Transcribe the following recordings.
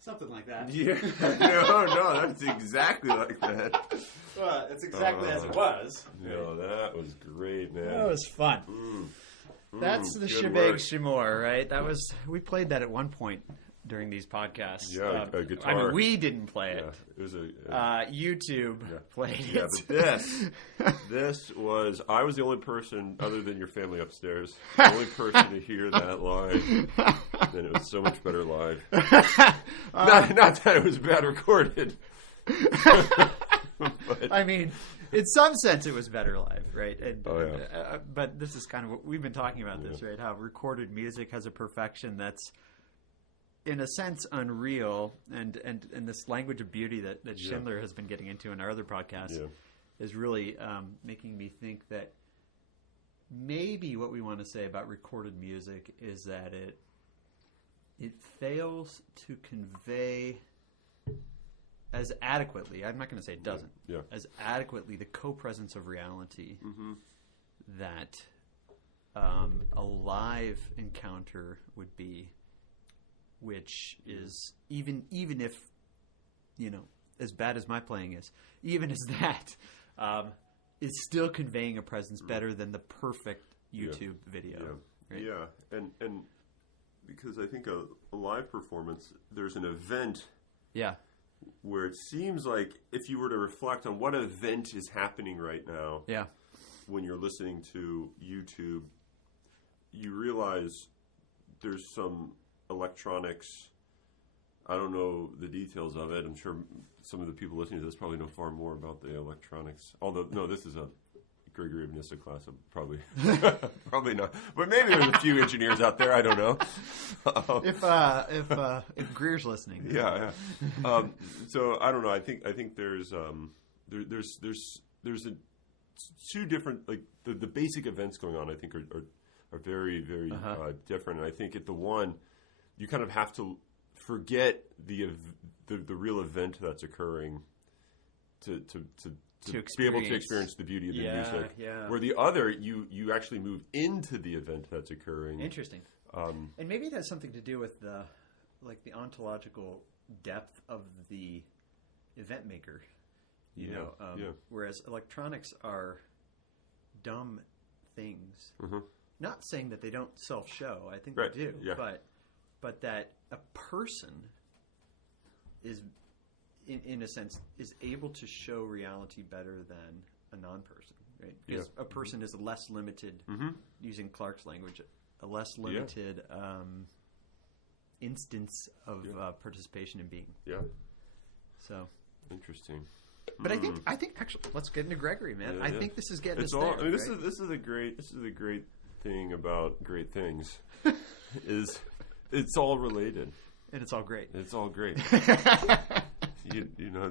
Something like that. Yeah. No, that's exactly like that. Well, it's exactly as it was. No, that was great, man. That was fun. That's the Shebang Shemore, right? We played that at one point during these podcasts. Yeah, a guitar. I mean, we didn't play it. Yeah, it was YouTube played it. Yeah, but this was, I was the only person, other than your family upstairs, the only person to hear that live. And it was so much better live. Not that it was bad recorded. But, I mean, in some sense, it was better live, right? And, but this is kind of what we've been talking about. This, right? How recorded music has a perfection that's, in a sense, unreal, and this language of beauty that Schindler has been getting into in our other podcasts is really making me think that maybe what we want to say about recorded music is that it fails to convey as adequately, I'm not going to say it doesn't, as adequately the co-presence of reality that a live encounter would be, which is, even if, as bad as my playing is, even as that, is still conveying a presence better than the perfect YouTube video. Right? Yeah, and because I think a live performance, there's an event where it seems like if you were to reflect on what event is happening right now when you're listening to YouTube, you realize there's some electronics. I don't know the details of it. I'm sure some of the people listening to this probably know far more about the electronics. Although, no, this is a Gregory of Nyssa class. Probably not. But maybe there's a few engineers out there. I don't know. If Greer's listening. Yeah. So I don't know. I think there's two different, like the basic events going on. I think are very, very different. And I think at the one, you kind of have to forget the real event that's occurring to be able to experience the beauty of the music. Yeah. Where the other, you actually move into the event that's occurring. Interesting. And maybe it has something to do with the ontological depth of the event maker. Whereas electronics are dumb things. Not saying that they don't self-show. I think they do. Yeah. But that a person is, in a sense, is able to show reality better than a non-person, right? Because a person is less limited, using Clark's language, a less limited instance of participation in being. Yeah. So interesting. But I think actually, let's get into Gregory, man. I think this is getting us there. I mean, this is a great thing about great things, is it's all related. And it's all great. It's all great. you know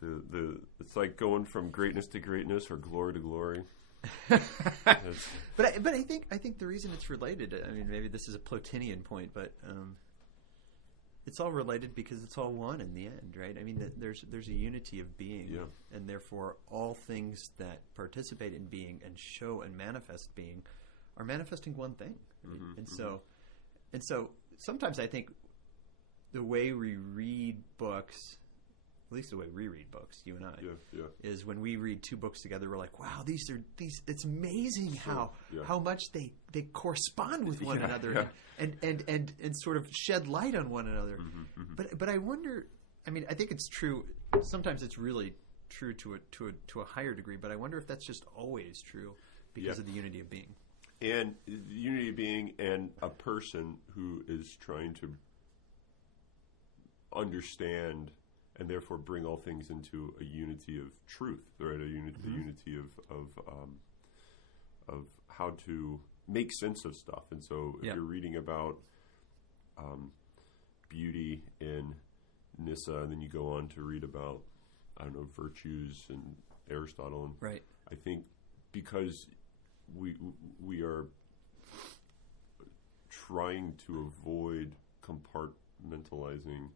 the it's like going from greatness to greatness or glory to glory. But I think the reason it's related, I mean, maybe this is a Plotinian point, but it's all related because it's all one in the end, right? I mean, there's a unity of being, and therefore all things that participate in being and show and manifest being are manifesting one thing, right? And so sometimes I think the way we read books, at least the way we read books, you and I, is when we read two books together, we're like, wow, these. It's amazing how much they correspond with one another and sort of shed light on one another. But I wonder. I mean, I think it's true. Sometimes it's really true to a higher degree. But I wonder if that's just always true because of the unity of being. And the unity of being, and a person who is trying to understand and therefore bring all things into a unity of truth, right? A unity of how to make sense of stuff. And so if you're reading about beauty in Nyssa, and then you go on to read about, I don't know, virtues and Aristotle. And right. I think because we are trying to avoid compartmentalizing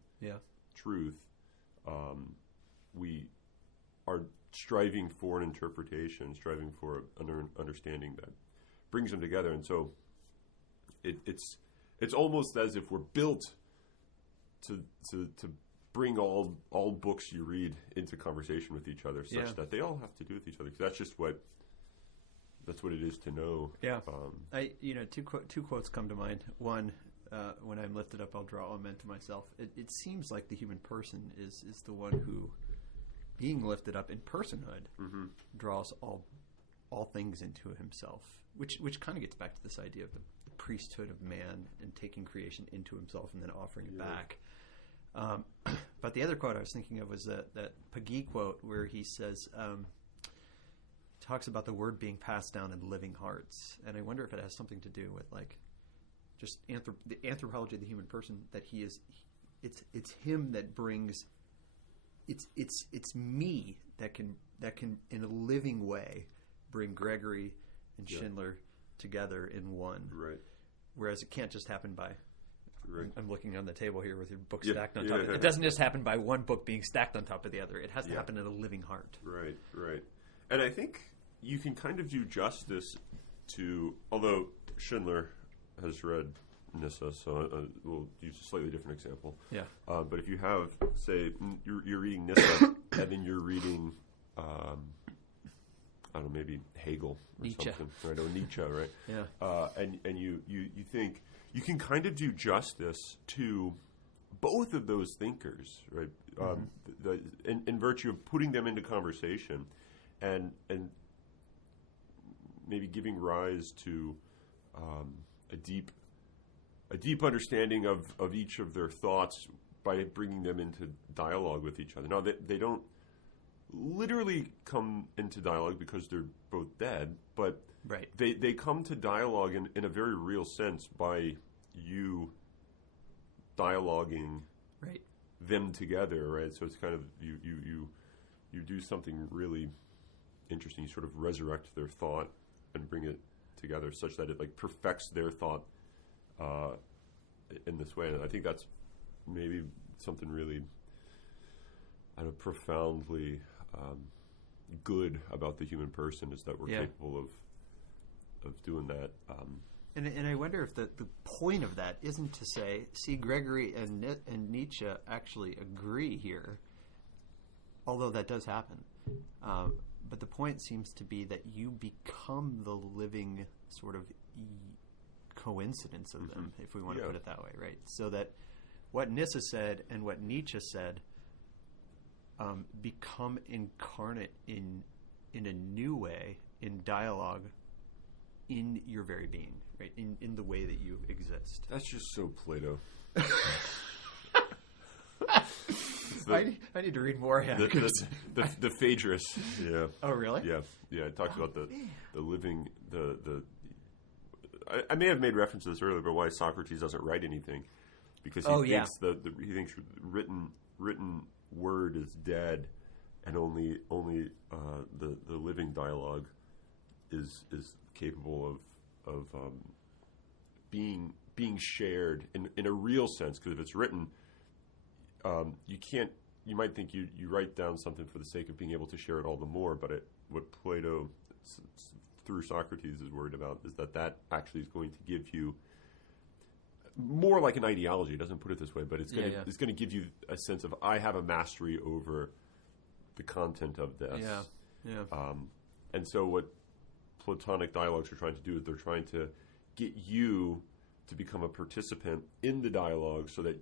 truth, we are striving for an interpretation, striving for an understanding that brings them together. And so it's almost as if we're built to bring all books you read into conversation with each other, such that they all have to do with each other. Because that's just what it is to know. Yeah. Two quotes come to mind. One, when I'm lifted up, I'll draw all men to myself. It seems like the human person is the one who, being lifted up in personhood, draws all things into himself. Which kind of gets back to this idea of the priesthood of man and taking creation into himself and then offering it back. But the other quote I was thinking of was that Pagee quote where he says, talks about the word being passed down in living hearts. And I wonder if it has something to do with like just the anthropology of the human person, that he is, it's him that brings, it's me that can in a living way bring Gregory and Schindler together in one. Right. Whereas it can't just happen by, right. I'm looking on the table here with your book stacked on top of it. It doesn't just happen by one book being stacked on top of the other. It has to happen in a living heart. Right, right. And I think you can kind of do justice to, although Schindler has read Nyssa, so we'll use a slightly different example. Yeah. But if you have, say, you're reading Nyssa, and then you're reading, I don't know, maybe Hegel or something, right? Or Nietzsche, right? Yeah. And you think you can kind of do justice to both of those thinkers, right? In virtue of putting them into conversation, and maybe giving rise to a deep understanding of each of their thoughts by bringing them into dialogue with each other. Now, they don't literally come into dialogue because they're both dead, but right. they come to dialogue in a very real sense by you dialoguing them together, right? So it's kind of you do something really interesting. You sort of resurrect their thought and bring it together such that it like perfects their thought in this way. And I think that's maybe something really profoundly good about the human person, is that we're capable of doing that. And I wonder if the point of that isn't to say, see, Gregory and Nietzsche actually agree here, although that does happen. But the point seems to be that you become the living sort of coincidence of them, if we want to put it that way, right? So that what Nyssa said and what Nietzsche said become incarnate in a new way, in dialogue, in your very being, right? In the way that you exist. That's just so Plato. I need to read more. The Phaedrus. Yeah. Oh, really? Yeah. Yeah. It talks about the living I may have made reference to this earlier, but why Socrates doesn't write anything, because he thinks he thinks written word is dead, and only the living dialogue is capable of being shared in a real sense. Because if it's written, you might think you write down something for the sake of being able to share it all the more, but what Plato through Socrates is worried about is that actually is going to give you more like an ideology. He doesn't put it this way, but it's going to give you a sense of, I have a mastery over the content of this. And so what Platonic dialogues are trying to do is they're trying to get you to become a participant in the dialogue, so that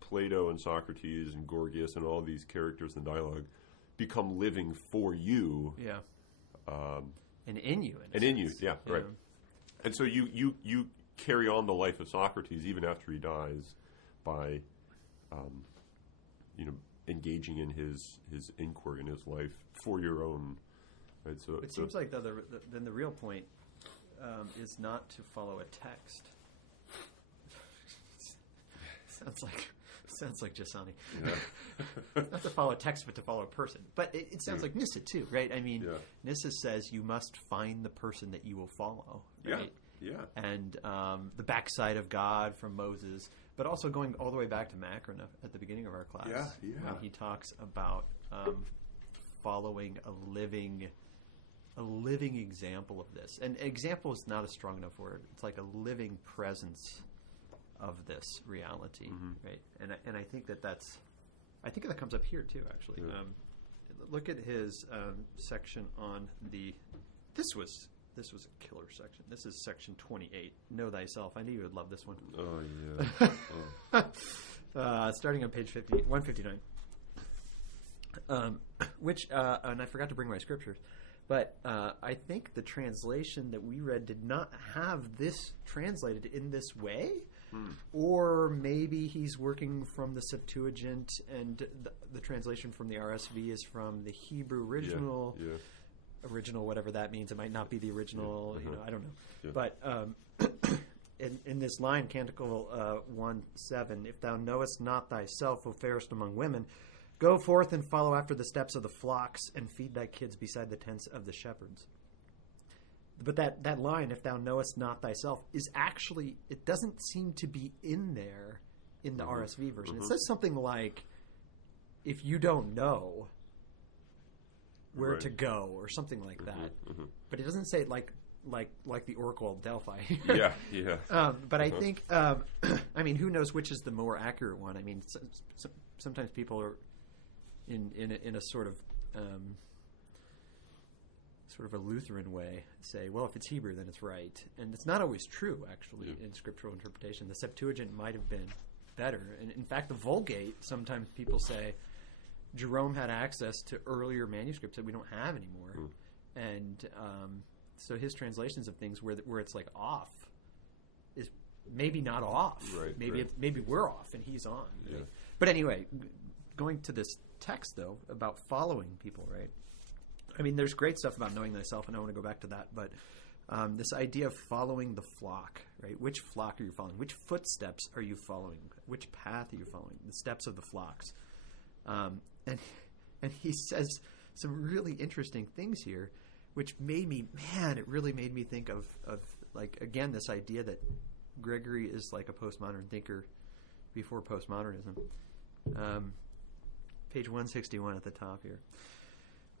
Plato and Socrates and Gorgias and all these characters in dialogue become living for you. And in you. Right. And so you carry on the life of Socrates even after he dies by, engaging in his inquiry in his life for your own. Right. So it seems like then the real point is not to follow a text. Sounds like Jasani. Yeah. Not to follow a text, but to follow a person. But it sounds like Nyssa too, right? I mean, Nyssa says you must find the person that you will follow, right? Yeah. And the backside of God from Moses, but also going all the way back to Macron at the beginning of our class. When he talks about following a living example of this. And example is not a strong enough word. It's like a living presence of this reality, right? And I think that comes up here too, actually. Yeah. Look at his section on this was a killer section. This is section 28. Know thyself. I knew you would love this one. Oh yeah. Starting on page 159. Which and I forgot to bring my scriptures, but I think the translation that we read did not have this translated in this way. Or maybe he's working from the Septuagint and the translation from the RSV is from the Hebrew original. Original, whatever that means. It might not be the original, I don't know. But in this line, Canticle 1:7, if thou knowest not thyself, O fairest among women, go forth and follow after the steps of the flocks and feed thy kids beside the tents of the shepherds. But that line, if thou knowest not thyself, is actually, it doesn't seem to be in there in the RSV version. It says something like, if you don't know where to go, or something like that. But it doesn't say it like the Oracle of Delphi. But I think, I mean, who knows which is the more accurate one? I mean, sometimes people are in a sort of a Lutheran way, say, well, if it's Hebrew, then it's right. And it's not always true, actually, in scriptural interpretation. The Septuagint might have been better. And in fact, the Vulgate, sometimes people say, Jerome had access to earlier manuscripts that we don't have anymore. And so his translations of things where it's like off is maybe not off. Maybe we're off and he's on. Right? Yeah. But anyway, going to this text, though, about following people, right? I mean, there's great stuff about knowing thyself, and I want to go back to that. But this idea of following the flock, right? Which flock are you following? Which footsteps are you following? Which path are you following? The steps of the flocks. And he says some really interesting things here, which it really made me think of like, again, this idea that Gregory is like a postmodern thinker before postmodernism. Page 161 at the top here.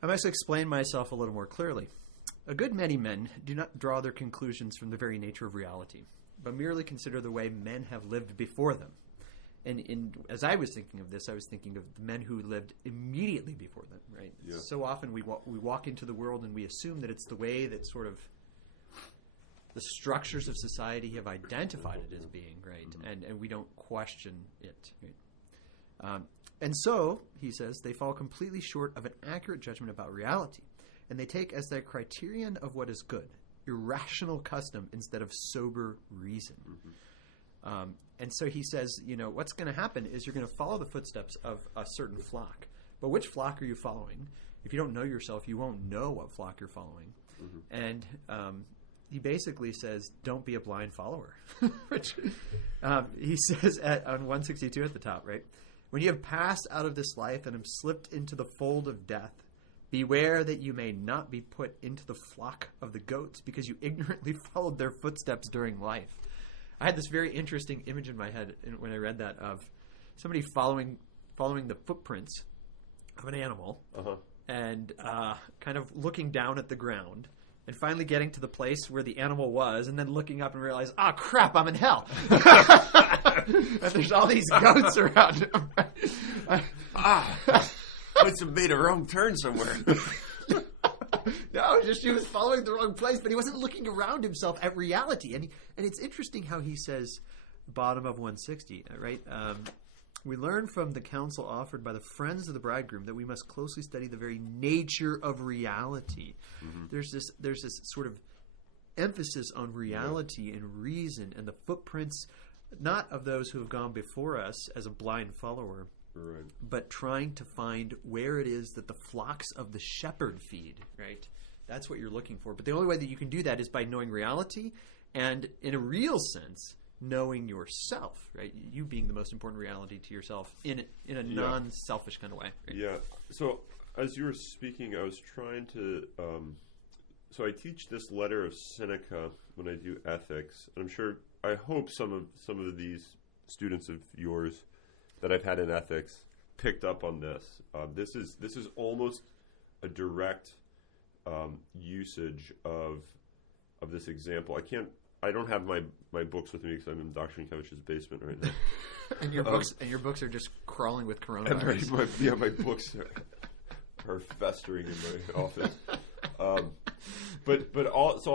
I must explain myself a little more clearly. A good many men do not draw their conclusions from the very nature of reality, but merely consider the way men have lived before them. And as I was thinking of this, I was thinking of the men who lived immediately before them, right? Yeah. So often we walk into the world and we assume that it's the way that sort of the structures of society have identified it as being, right? And we don't question it, right? And so, he says, they fall completely short of an accurate judgment about reality. And they take as their criterion of what is good, irrational custom instead of sober reason. And so he says, what's going to happen is you're going to follow the footsteps of a certain flock. But which flock are you following? If you don't know yourself, you won't know what flock you're following. And he basically says, don't be a blind follower. Which he says on 162 at the top, right? When you have passed out of this life and have slipped into the fold of death, beware that you may not be put into the flock of the goats because you ignorantly followed their footsteps during life. I had this very interesting image in my head when I read that of somebody following the footprints of an animal and kind of looking down at the ground and finally getting to the place where the animal was and then looking up and realize, crap, I'm in hell. And there's all these goats around him. Must have made a wrong turn somewhere. No, just he was following the wrong place, but he wasn't looking around himself at reality. And it's interesting how he says, bottom of 160, right? We learn from the counsel offered by the friends of the bridegroom that we must closely study the very nature of reality. There's this sort of emphasis on reality and reason and the footprints, not of those who have gone before us as a blind follower, but trying to find where it is that the flocks of the shepherd feed, right? That's what you're looking for. But the only way that you can do that is by knowing reality and, in a real sense, knowing yourself, right? You being the most important reality to yourself in a non-selfish kind of way. Right? Yeah. So as you were speaking, I was trying to. So I teach this letter of Seneca when I do ethics, and I hope some of these students of yours that I've had in ethics picked up on this. This is almost a direct usage of this example. I don't have my books with me because I'm in Dr. Minkevich's basement right now. and your books are just crawling with coronavirus. My books are festering in my office. So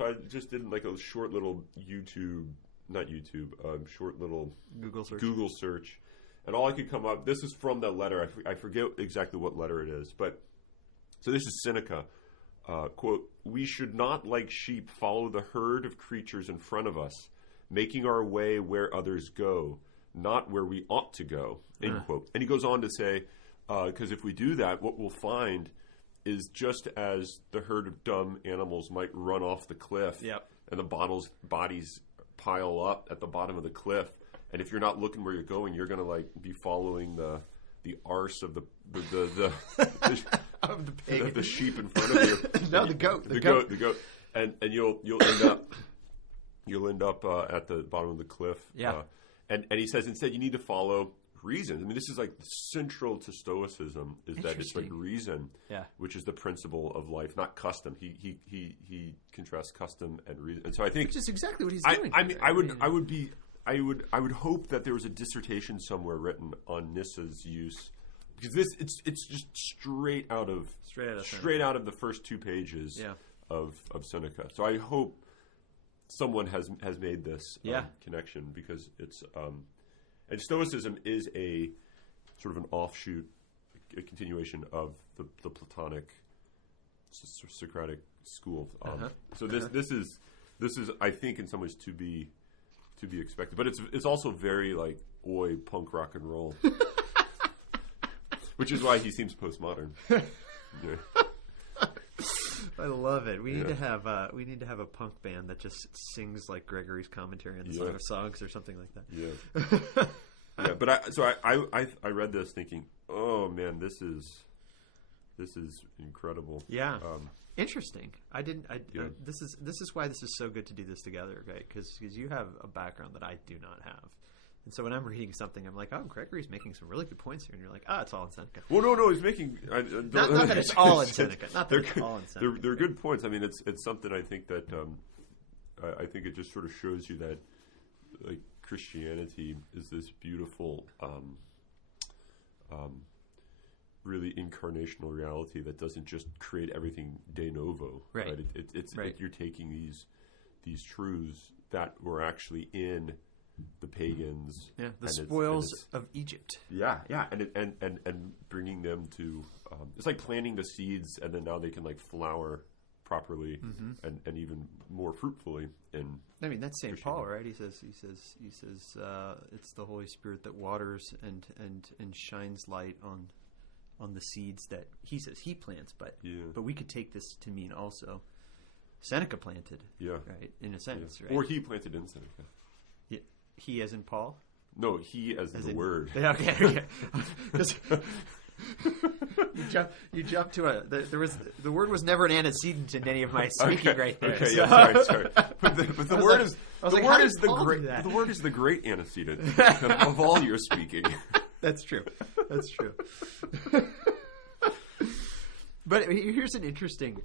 I just did like a short little short little Google search, and all I could come up. This is from that letter. I forget exactly what letter it is, but so this is Seneca. Quote, "We should not, like sheep, follow the herd of creatures in front of us, making our way where others go, not where we ought to go." End quote. And he goes on to say, because if we do that, what we'll find is just as the herd of dumb animals might run off the cliff, and the bodies pile up at the bottom of the cliff, and if you're not looking where you're going, you're going to like be following the arse of the of the pig, the sheep in front of you. No, the goat, and you'll end up at the bottom of the cliff. Yeah, and he says instead you need to follow reason. I mean, this is like central to Stoicism is that it's like reason, which is the principle of life, not custom. He contrasts custom and reason, and so I think which is exactly what he's doing. I would hope that there was a dissertation somewhere written on Nyssa's use, because it's just straight out of the first 2 pages of Seneca. So I hope someone has made this connection, because it's and Stoicism is a sort of an offshoot, a continuation of the Platonic Socratic school. So this is I think in some ways to be expected, but it's also very like punk rock and roll, which is why he seems postmodern. I love it. We need to have a punk band that just sings like Gregory's commentary on the Song of Songs or something like that. Yeah, but I read this thinking, oh man, this is incredible. Yeah. Interesting. This is why this is so good to do this together, right? Because you have a background that I do not have, and so when I'm reading something, I'm like, oh, Gregory's making some really good points here, and you're like, oh, it's all in Seneca. Well, no, he's making not that it's all in Seneca. Not that it's all in Seneca. They're good points. I mean, it's something I think that I think it just sort of shows you that like Christianity is this beautiful. Really incarnational reality that doesn't just create everything de novo, right? It's you're taking these truths that were actually in the pagans, the spoils of Egypt, and bringing them to it's like planting the seeds, and then now they can like flower properly and even more fruitfully. I mean, that's St. Paul, right? He says it's the Holy Spirit that waters and shines light on the seeds that he says he plants, but we could take this to mean also Seneca planted, right? In a sense, right? Or he planted in Seneca. He as in Paul? No, he as the word. Okay. You jump to the word was never an antecedent in any of my speaking right there. Okay, sorry. But the word is the word is the great antecedent of all your speaking. That's true. But here's an interesting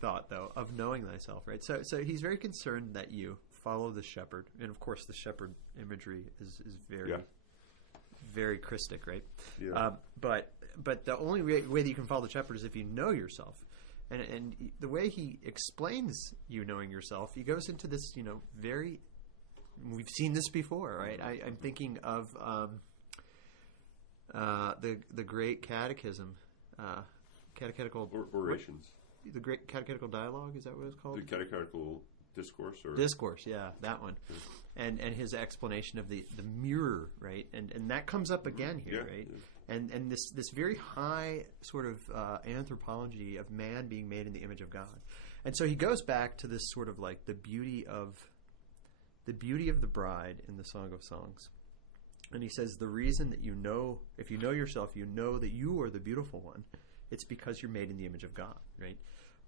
thought, though, of knowing thyself, right? So he's very concerned that you follow the shepherd, and of course, the shepherd imagery is very, very Christic, right? Yeah. But the only way that you can follow the shepherd is if you know yourself, and the way he explains you knowing yourself, he goes into this, very. We've seen this before, right? I'm thinking of. The Great Catechism, catechetical orations. The Great Catechetical Dialogue, is that what it's called? The Catechetical Discourse, or Discourse, yeah, that one, and his explanation of the mirror, right, and that comes up again here, right, and this very high sort of anthropology of man being made in the image of God, and so he goes back to this sort of like the beauty of the beauty of the bride in the Song of Songs. And he says, the reason that you know, if you know yourself, you know that you are the beautiful one. It's because you're made in the image of God, right?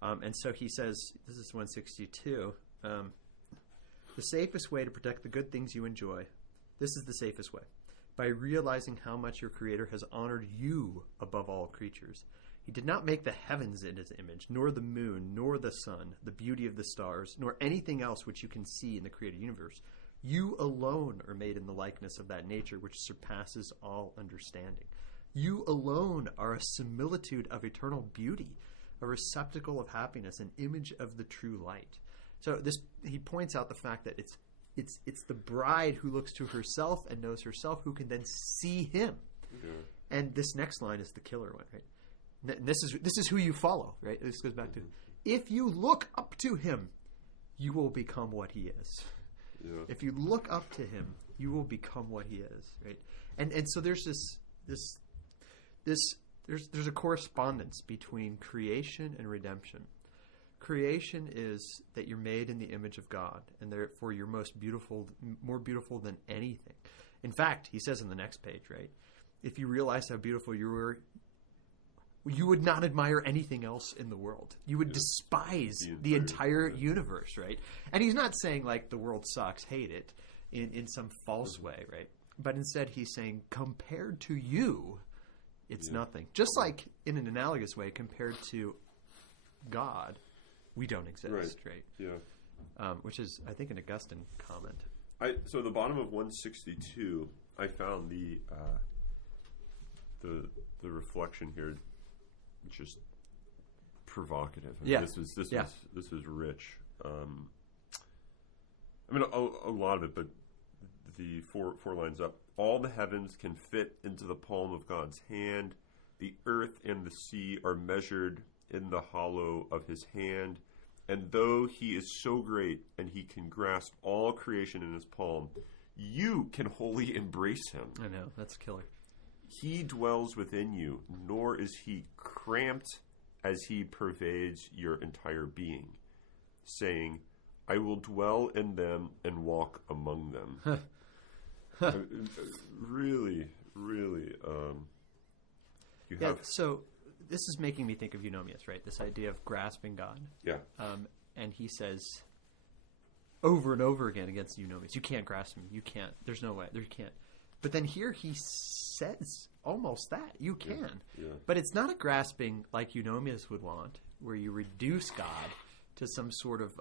And so he says, this is 162, the safest way to protect the good things you enjoy, this is the safest way, by realizing how much your Creator has honored you above all creatures. He did not make the heavens in his image, nor the moon, nor the sun, the beauty of the stars, nor anything else which you can see in the created universe. You alone are made in the likeness of that nature which surpasses all understanding. You alone are a similitude of eternal beauty, a receptacle of happiness, an image of the true light. So he points out the fact that it's the bride who looks to herself and knows herself who can then see him. Yeah. And this next line is the killer one, right? This is who you follow, right? This goes back to, if you look up to him, you will become what he is. Yeah. If you look up to him, you will become what he is, right? And so there's there's a correspondence between creation and redemption. Creation is that you're made in the image of God, and therefore you're more beautiful than anything. In fact, he says in the next page, right? If you realize how beautiful you were, you would not admire anything else in the world. You would despise the entire universe, right? And he's not saying like the world sucks, hate it, in some false way, right? But instead he's saying compared to you, it's nothing. Just like in an analogous way, compared to God, we don't exist, right? Yeah. Which is, I think, an Augustine comment. So at the bottom of 162, I found the reflection here just provocative. I mean, this was rich. I mean, a lot of it, but the four lines up. All the heavens can fit into the palm of God's hand. The earth and the sea are measured in the hollow of his hand. And though he is so great and he can grasp all creation in his palm, you can wholly embrace him. I know, that's killer. He dwells within you, nor is he cramped as he pervades your entire being, saying, I will dwell in them and walk among them. Really, really. So this is making me think of Eunomius, right? This idea of grasping God. Yeah. And he says over and over again against Eunomius, you can't grasp me. You can't. There's no way. You can't. But then here he says almost that. You can. Yeah. But it's not a grasping like Eunomius would want, where you reduce God to some sort of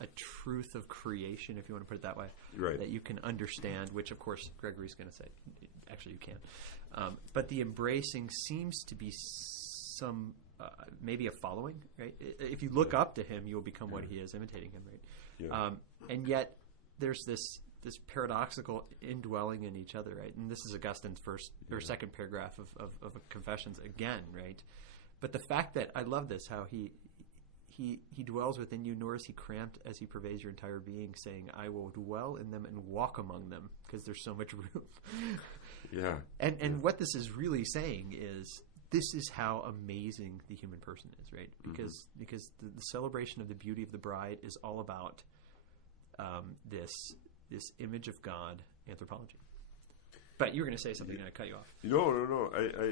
a truth of creation, if you want to put it that way, right, that you can understand, which, of course, Gregory's going to say, actually, you can't. But the embracing seems to be some, maybe a following, right? If you look up to him, you'll become what he is, imitating him, right? Yeah. And yet, there's this paradoxical indwelling in each other, right? And this is Augustine's first or second paragraph of Confessions again, right? But the fact that, I love this, how he dwells within you, nor is he cramped as he pervades your entire being, saying, I will dwell in them and walk among them, because there's so much room. Yeah. And what this is really saying is, this is how amazing the human person is, right? Because the celebration of the beauty of the bride is all about this image of God anthropology. But you were going to say something, and I cut you off. No.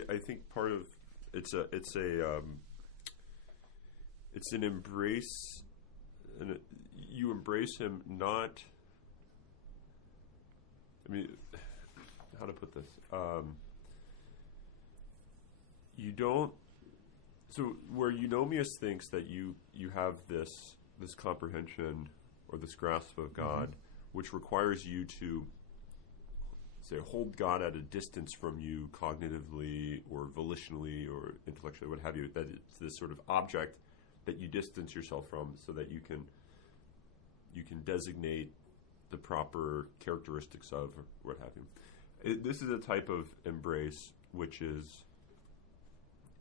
I think part of it's an embrace, and you embrace him not. I mean, how to put this? You don't. So where Eunomius thinks that you have this comprehension or this grasp of God, which requires you to say hold God at a distance from you cognitively or volitionally or intellectually, what have you. That it's this sort of object that you distance yourself from, so that you can designate the proper characteristics of, or what have you. This is a type of embrace which is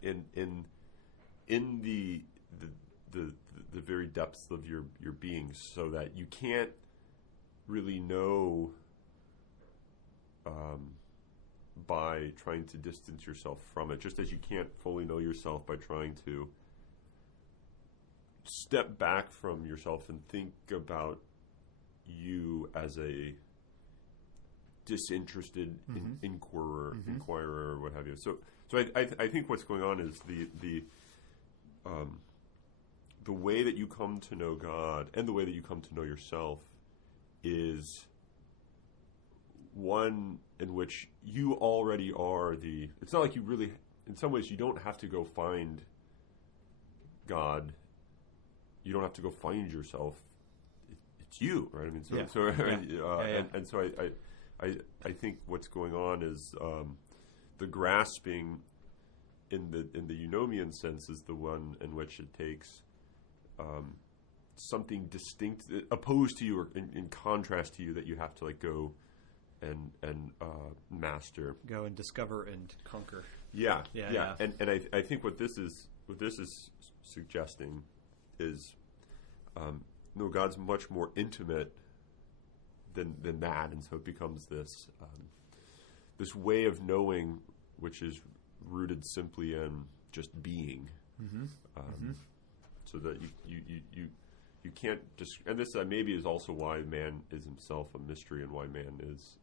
in the very depths of your being, so that you can't really know by trying to distance yourself from it, just as you can't fully know yourself by trying to step back from yourself and think about you as a disinterested inquirer, or what have you. So I think what's going on is the way that you come to know God and the way that you come to know yourself is one in which you already are it's not like you really, in some ways, you don't have to go find God. You don't have to go find yourself. It's you, right? I mean, and so I think what's going on is the grasping in the eunomian sense is the one in which it takes something distinct, opposed to you or in contrast to you, that you have to like go and master, go and discover and conquer. Yeah. And I think what this is suggesting is no, God's much more intimate than that, and so it becomes this way of knowing which is rooted simply in just being, so that you can't and this maybe is also why man is himself a mystery, and why man is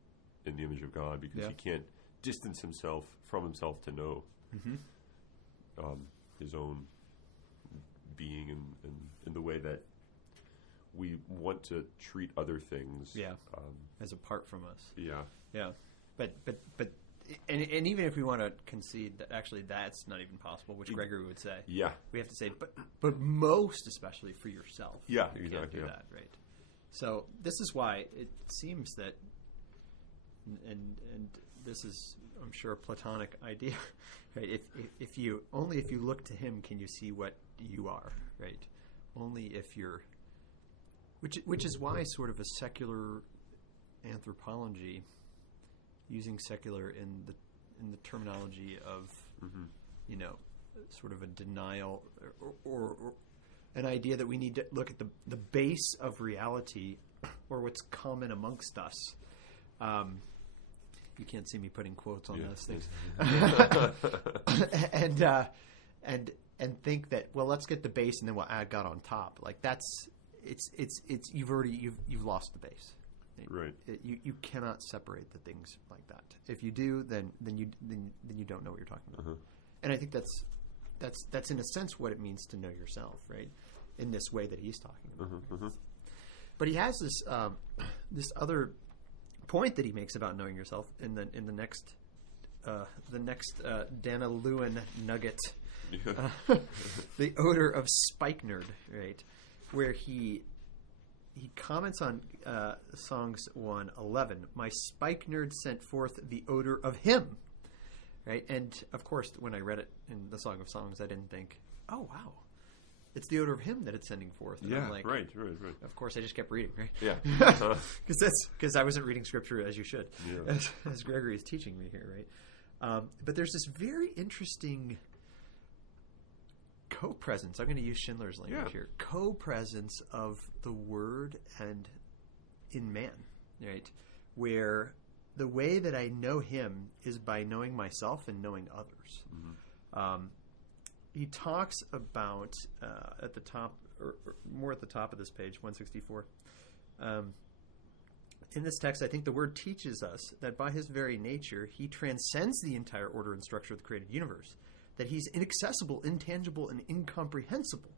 in the image of God, because he can't distance himself from himself to know his own being in the way that we want to treat other things as apart from us. Yeah. But even if we want to concede that actually that's not even possible, which Gregory would say, we have to say, but most especially for yourself, you exactly, can't do that, right? So this is why it seems that, and this is, I'm sure, a Platonic idea, right? If you look to him can you see what you are, right? Only if you're, which is why sort of a secular anthropology, using secular in the terminology of sort of a denial or an idea that we need to look at the base of reality, or what's common amongst us. You can't see me putting quotes on those things, and think that, well, let's get the base and then we'll add God on top. Like that's you've lost the base. Right. You cannot separate the things like that. If you do, then you don't know what you're talking about. And I think that's in a sense what it means to know yourself, right? In this way that he's talking about. But he has this this other point that he makes about knowing yourself in the next Dana Lewin nugget, the odor of spikenard, right? Where he comments on Songs 1:11. My spikenard sent forth the odor of him, right? And of course, when I read it in the Song of Songs, I didn't think, oh wow, it's the odor of him that it's sending forth. And I'm like, right. Of course, I just kept reading, right? Yeah, because I wasn't reading Scripture as you should, as Gregory is teaching me here, right? But there's this very interesting co-presence. I'm going to use Schindler's language here. Co-presence of the Word and in man, right? Where the way that I know him is by knowing myself and knowing others. He talks about at the top, or more at the top of this page, 164. In this text, I think the Word teaches us that by his very nature, he transcends the entire order and structure of the created universe. That he's inaccessible, intangible, and incomprehensible.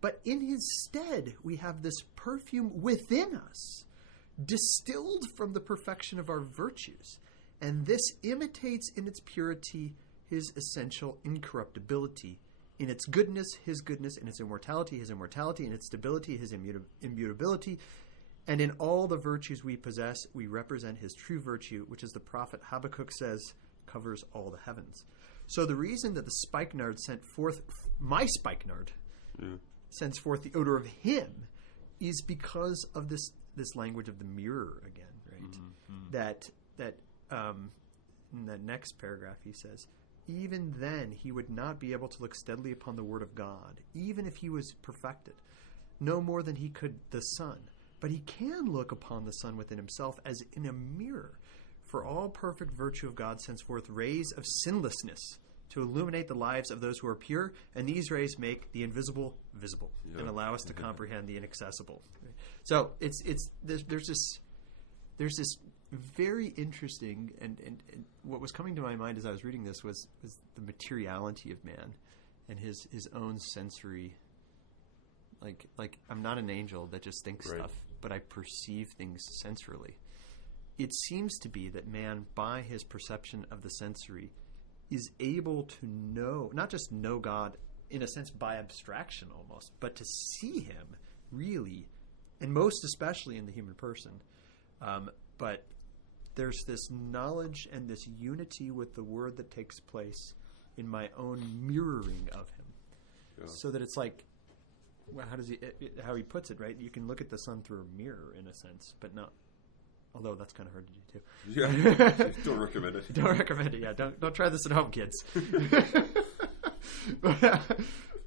But in his stead, we have this perfume within us, distilled from the perfection of our virtues. And this imitates in its purity his essential incorruptibility. In its goodness, his goodness. In its immortality, his immortality. In its stability, his immutability. And in all the virtues we possess, we represent his true virtue, which, as the prophet Habakkuk says, covers all the heavens. So the reason that the spikenard sent forth, my spikenard, sends forth the odor of him, is because of this language of the mirror again, right? That in that next paragraph he says, even then he would not be able to look steadily upon the word of God, even if he was perfected, no more than he could the sun. But he can look upon the sun within himself as in a mirror. For all perfect virtue of God sends forth rays of sinlessness to illuminate the lives of those who are pure, and these rays make the invisible visible and allow us to comprehend the inaccessible. So there's this very interesting, and what was coming to my mind as I was reading this was the materiality of man and his own sensory. Like I'm not an angel that just thinks stuff, but I perceive things sensorily. It seems to be that man, by his perception of the sensory, is able to know, not just know God in a sense by abstraction almost, but to see him really, and most especially in the human person. But there's this knowledge and this unity with the Word that takes place in my own mirroring of him. Yeah. So that it's like, well, how he puts it, right? You can look at the sun through a mirror in a sense, but not. Although that's kind of hard to do too. Yeah, don't recommend it. Don't recommend it. Yeah, don't try this at home, kids.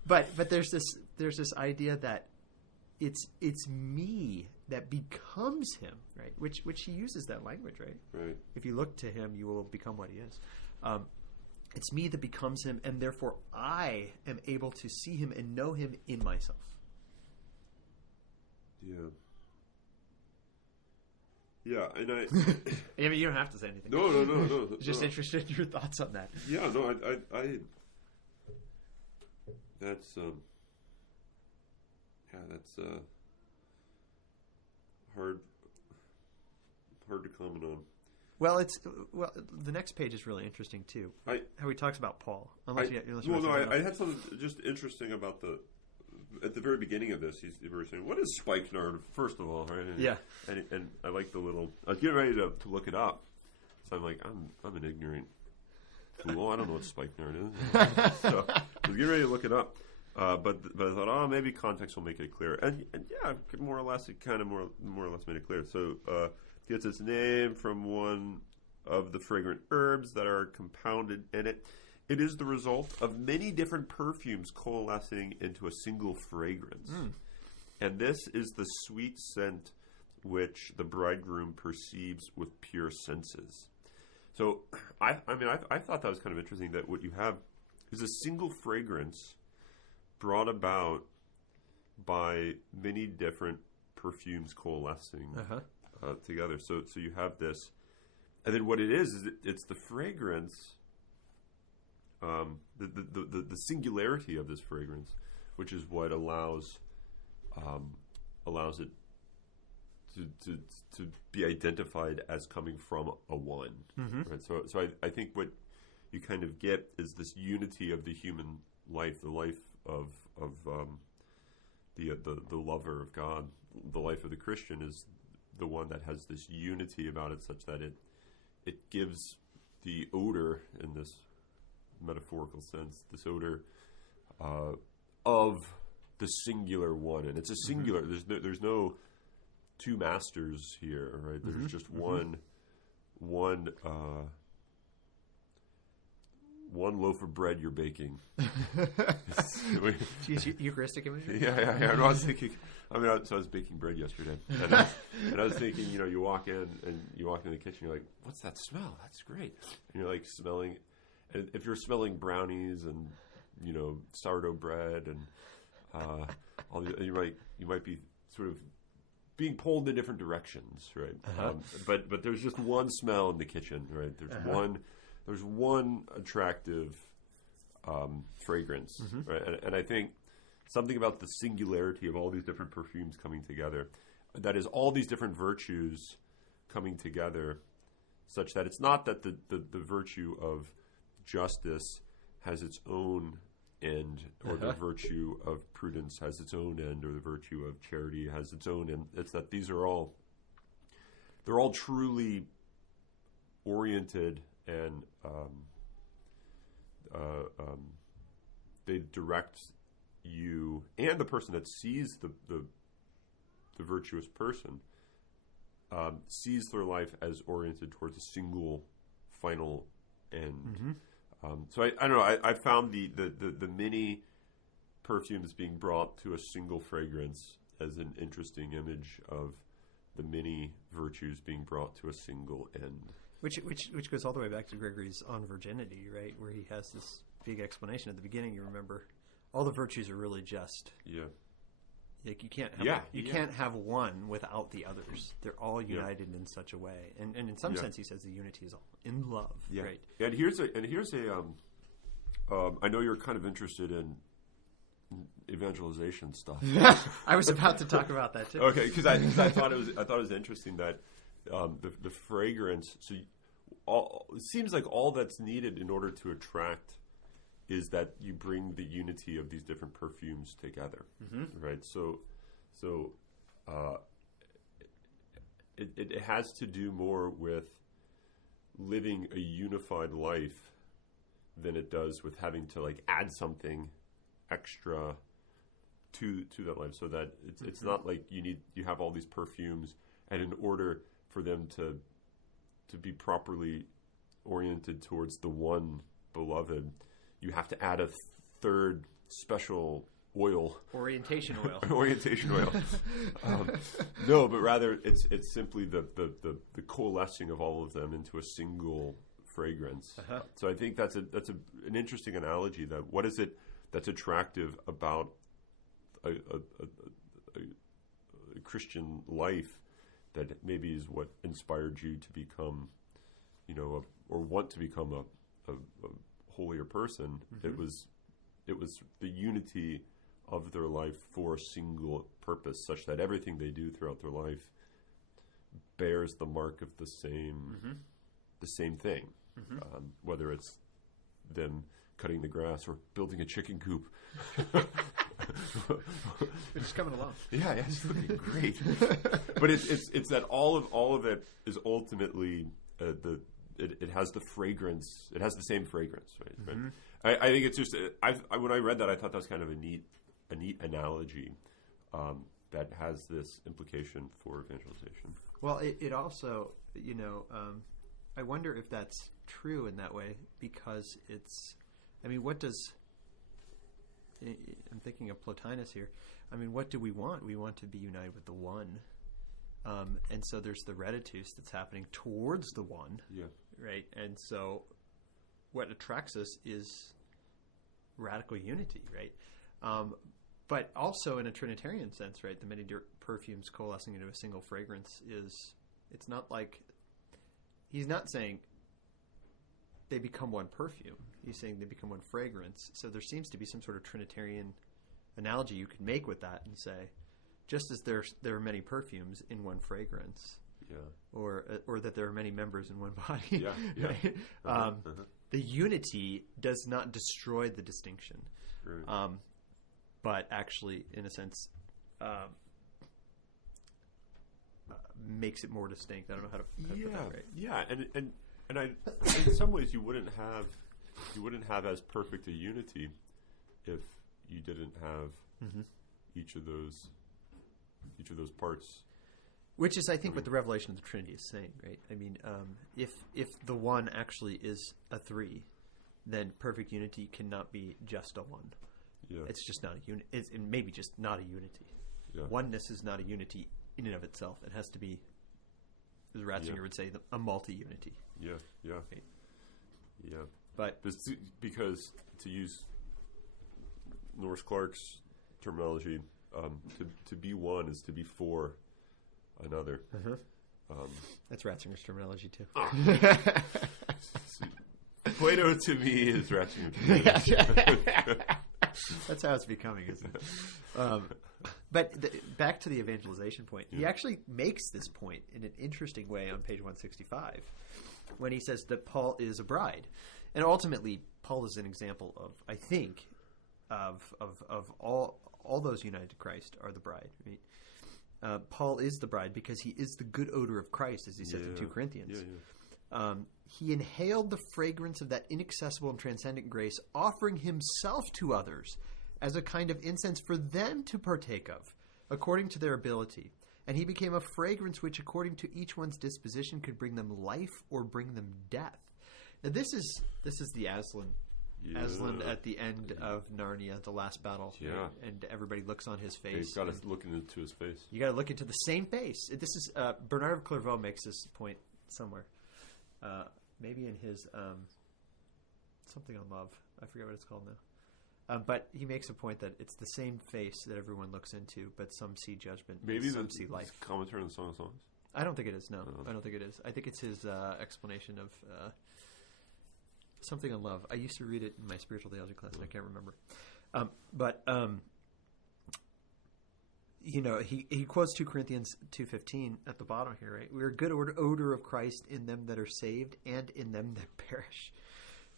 but there's this idea that it's me that becomes him, right? Which he uses that language, right? Right. If you look to him, you will become what he is. It's me that becomes him, and therefore I am able to see him and know him in myself. Yeah. Yeah, and I mean, you don't have to say anything. No. Just interested in your thoughts on that. Yeah, no, I that's hard to comment on. Well, the next page is really interesting too. How he talks about Paul. I had something just interesting about at the very beginning of this. You were saying, "What is spikenard?" First of all, right? And I like the little. I was getting ready to look it up, so I'm like, I'm an ignorant fool. I don't know what spikenard is. So I was getting ready to look it up, but I thought, maybe context will make it clear. And yeah, more or less, it kind of more or less made it clear. So gets its name from one of the fragrant herbs that are compounded in it. It is the result of many different perfumes coalescing into a single fragrance. And this is the sweet scent which the bridegroom perceives with pure senses. So, I thought that was kind of interesting that what you have is a single fragrance brought about by many different perfumes coalescing together. So you have this, and then what it is it's the fragrance. The singularity of this fragrance, which is what allows it to be identified as coming from a one. Right? So I think what you kind of get is this unity of the human life, the life of the lover of God. The life of the Christian is the one that has this unity about it, such that it gives the odor in this metaphorical sense, this odor of the singular one, and it's a singular. There's no two masters here, right? There's just one loaf of bread you're baking. Eucharistic imagery. Yeah. No, I was thinking. I was baking bread yesterday, and I was thinking, you walk in the kitchen, you're like, "What's that smell? That's great!" And you're like smelling. And if you're smelling brownies and sourdough bread and all the, you might be sort of being pulled in different directions, right? But there's just one smell in the kitchen, right? There's one attractive fragrance, right? And I think something about the singularity of all these different perfumes coming together, that is all these different virtues coming together, such that it's not that the virtue of justice has its own end, or the virtue of prudence has its own end, or the virtue of charity has its own end. It's that they're all truly oriented, and they direct you and the person that sees the virtuous person sees their life as oriented towards a single final end. So I don't know. I found the many perfumes being brought to a single fragrance as an interesting image of the many virtues being brought to a single end. Which goes all the way back to Gregory's On Virginity, right? Where he has this big explanation at the beginning. You remember, all the virtues are really just. Yeah. Like you can't have can't have one without the others. They're all united in such a way, and in some sense, he says the unity is all in love. Yeah. Right. And here's a I know you're kind of interested in evangelization stuff. I was about to talk about that too. Okay, because I thought it was interesting that the fragrance. So it seems like all that's needed in order to attract is that you bring the unity of these different perfumes together, right? So it has to do more with living a unified life than it does with having to like add something extra to that life. So that it's not like you have all these perfumes, and in order for them to be properly oriented towards the one beloved, you have to add a third special oil. Orientation oil. Orientation oil. No, but rather it's simply the coalescing of all of them into a single fragrance. So I think that's an interesting analogy. That what is it that's attractive about a Christian life that maybe is what inspired you to become, or want to become a holier person. It was the unity of their life for a single purpose, such that everything they do throughout their life bears the mark of the same thing, whether it's them cutting the grass or building a chicken coop. It's coming along. Yeah, it's looking great. But it's that all of it is ultimately it has the fragrance. It has the same fragrance, right? I think it's just when I read that, I thought that was kind of a neat analogy that has this implication for evangelization. Well, it also, I wonder if that's true in that way, because what does, I'm thinking of Plotinus here. What do we want? We want to be united with the one. And so there's the reditus that's happening towards the one. Yeah. Right. And so what attracts us is radical unity, right? But also in a Trinitarian sense, right? The many perfumes coalescing into a single fragrance it's not like, he's not saying they become one perfume. He's saying they become one fragrance. So there seems to be some sort of Trinitarian analogy you could make with that and say, just as there are many perfumes in one fragrance, or that there are many members in one body, right? The unity does not destroy the distinction, right. But actually, in a sense, makes it more distinct. I don't know how to put that right. Yeah, and in some ways you wouldn't have as perfect a unity if you didn't have each of those parts. Which is, I think, what the revelation of the Trinity is saying, right? If the one actually is a three, then perfect unity cannot be just a one. Yeah. It's just not a unity. It's maybe just not a unity. Yeah. Oneness is not a unity in and of itself. It has to be, as Ratzinger would say, a multi-unity. Yeah. Right? Yeah. But because, to use Norris Clark's terminology, to be one is to be for another. That's Ratzinger's terminology too. Plato to me is Ratzinger. That's how it's becoming, isn't it? But back to the evangelization point. He actually makes this point in an interesting way on page 165 when he says that Paul is a bride. And ultimately, Paul is an example of, I think, of all those united to Christ are the bride. Right? Paul is the bride because he is the good odor of Christ, as he says in 2 Corinthians. He inhaled the fragrance of that inaccessible and transcendent grace, offering himself to others as a kind of incense for them to partake of, according to their ability. And he became a fragrance which, according to each one's disposition, could bring them life or bring them death. Now, this is the Aslan. Yeah. Aslan at the end of Narnia, the last battle. Yeah. Right? And everybody looks on his face. You've got to look into his face. You got to look into the same face. This is Bernard of Clairvaux makes this point somewhere. Maybe in his something on love. I forget what it's called now. But he makes a point that it's the same face that everyone looks into, but some see judgment, maybe some see life. Commentary on the Song of Songs? I don't think it is. No, I don't think it is. I think it's his explanation of something on love. I used to read it in my spiritual theology class, and I can't remember. He quotes 2 Corinthians 2:15 at the bottom here, right? We are a good odor of Christ in them that are saved and in them that perish.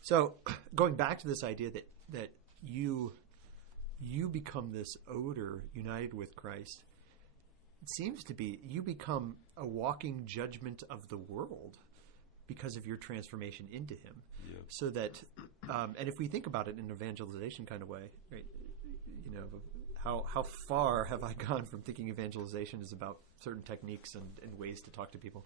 So going back to this idea that you become this odor united with Christ, it seems to be you become a walking judgment of the world because of your transformation into him. Yeah. So that, and if we think about it in an evangelization kind of way, right? How far have I gone from thinking evangelization is about certain techniques and ways to talk to people,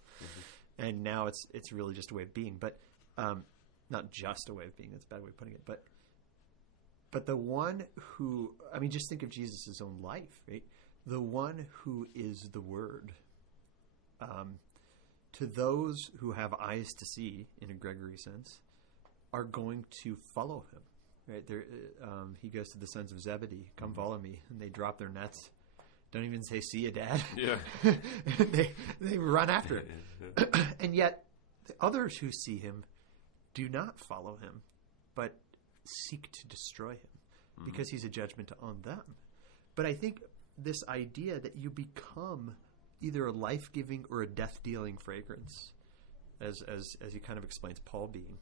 and now it's really just a way of being, but not just a way of being. That's a bad way of putting it, but the one who, just think of Jesus' own life, right? The one who is the Word. To those who have eyes to see, in a Gregory sense, are going to follow him. Right? He goes to the sons of Zebedee, come follow me, and they drop their nets. Don't even say, see you, Dad. Yeah. they run after it. And yet, the others who see him do not follow him, but seek to destroy him, because he's a judgment on them. But I think this idea that you become either a life-giving or a death-dealing fragrance, as he kind of explains Paul being,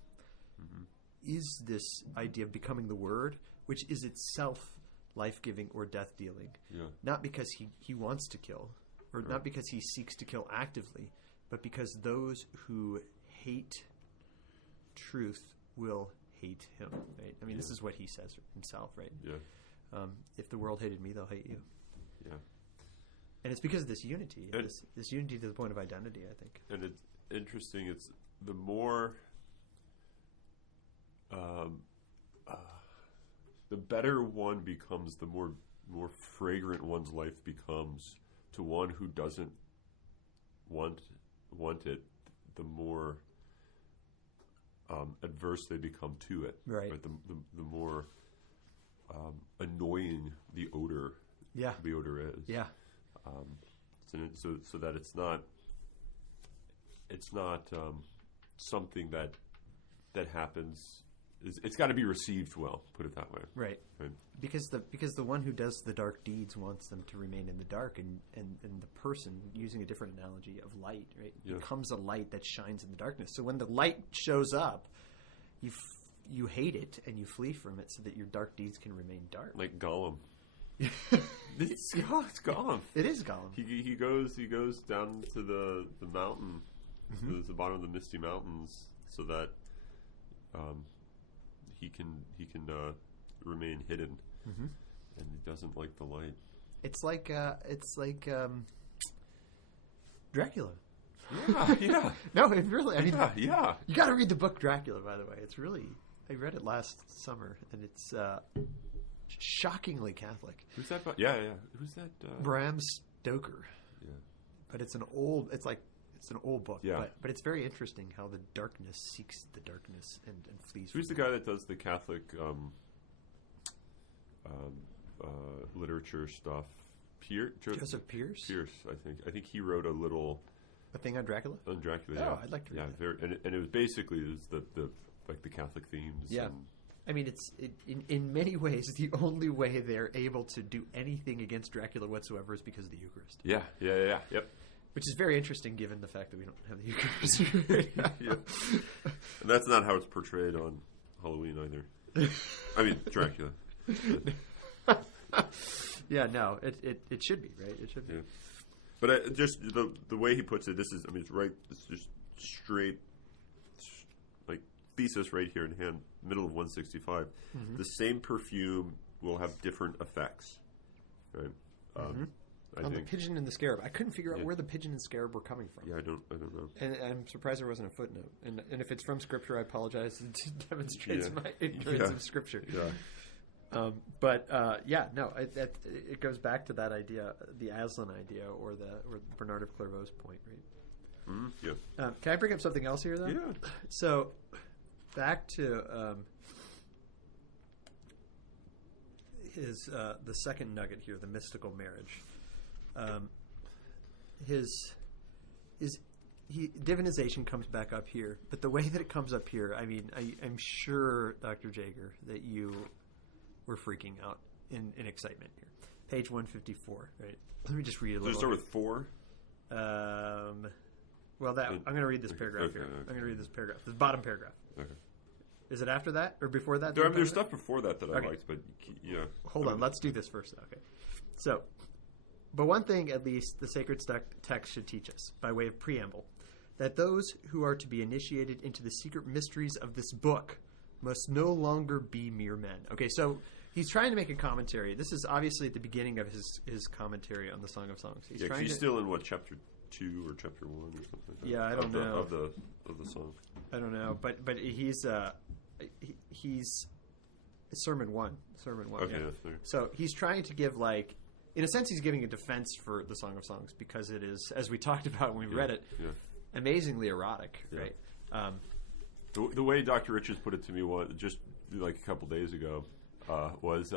is this idea of becoming the Word, which is itself life-giving or death-dealing. Yeah. Not because he wants to kill, or not because he seeks to kill actively, but because those who hate truth will hate him. Right? This is what he says himself, right? Yeah. If the world hated me, they'll hate you. Yeah. And it's because of this unity, this unity to the point of identity, I think. And it's interesting. It's the more, the better one becomes, the more fragrant one's life becomes to one who doesn't want it. The more adverse they become to it. Right. The more annoying the odor. Yeah. The odor is. Yeah. So that it's not something that happens. It's got to be received well. Put it that way. Right. Because the one who does the dark deeds wants them to remain in the dark, and the person, using a different analogy of light, right, becomes a light that shines in the darkness. So when the light shows up, you hate it and you flee from it, so that your dark deeds can remain dark. Like Gollum. It's Gollum. It is Gollum. He goes down to the mountain, to the bottom of the misty mountains, so that he can remain hidden, and he doesn't like the light. It's like Dracula. Yeah. No, it really. Yeah. You got to read the book Dracula, by the way. It's really. I read it last summer, and it's shockingly Catholic. Who's that? Yeah. Who's that? Bram Stoker. Yeah. But it's an old book. Yeah. But it's very interesting how the darkness seeks the darkness and flees. Who's the guy that does the Catholic literature stuff? Joseph Pierce. I think he wrote a thing on Dracula. On Dracula. Oh, I'd like to read that. And it was basically the Catholic themes. Yeah. It's in many ways the only way they're able to do anything against Dracula whatsoever is because of the Eucharist. Yeah. Yep. Which is very interesting given the fact that we don't have the Eucharist. Yeah. And that's not how it's portrayed on Halloween either. Dracula. Yeah, no, it should be, right? It should be. Yeah. But just the way he puts it, it's right, it's just straight, like thesis right here in hand, middle of 165. The same perfume will have different effects, right? On the pigeon and the scarab, I couldn't figure out where the pigeon and scarab were coming from. Yeah, I don't know. And I'm surprised there wasn't a footnote. And if it's from Scripture, I apologize. It demonstrates my ignorance of Scripture. Yeah. It goes back to that idea, the Aslan idea, or Bernard of Clairvaux's point, right? Yeah. Can I bring up something else here, though? Yeah. So, back to his the second nugget here, the mystical marriage. Divinization comes back up here, but the way that it comes up here, I mean, I'm sure, Dr. Jager, that you were freaking out in excitement here. Page 154, right? Let me just read a little. Does it start with 4? Well, I'm going to read this paragraph here. I'm going to read this paragraph, this bottom paragraph. Okay. Is it after that or before that? There's stuff before that I liked, but yeah. Hold on, let's do this first. Okay. So, but one thing at least the sacred text should teach us, by way of preamble, that those who are to be initiated into the secret mysteries of this book must no longer be mere men. Okay, so he's trying to make a commentary. This is obviously at the beginning of his commentary on the Song of Songs. He's still in chapter 2 or chapter 1 or something. Yeah, I don't know of the song. I don't know, but he's sermon 1. Okay, yeah. So he's trying to give, like, in a sense, he's giving a defense for the Song of Songs because it is, as we talked about when we read it, amazingly erotic, right? The way Dr. Richards put it to me just like a couple days ago was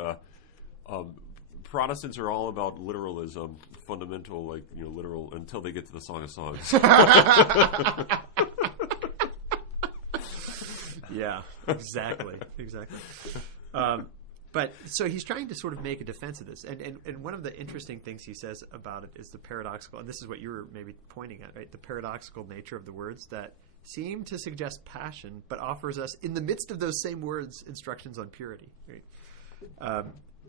Protestants are all about literalism, fundamental, literal, until they get to the Song of Songs. Yeah, exactly. But so he's trying to sort of make a defense of this, and one of the interesting things he says about it is the paradoxical, and this is what you were maybe pointing at, right? The paradoxical nature of the words that seem to suggest passion, but offers us in the midst of those same words instructions on purity, right?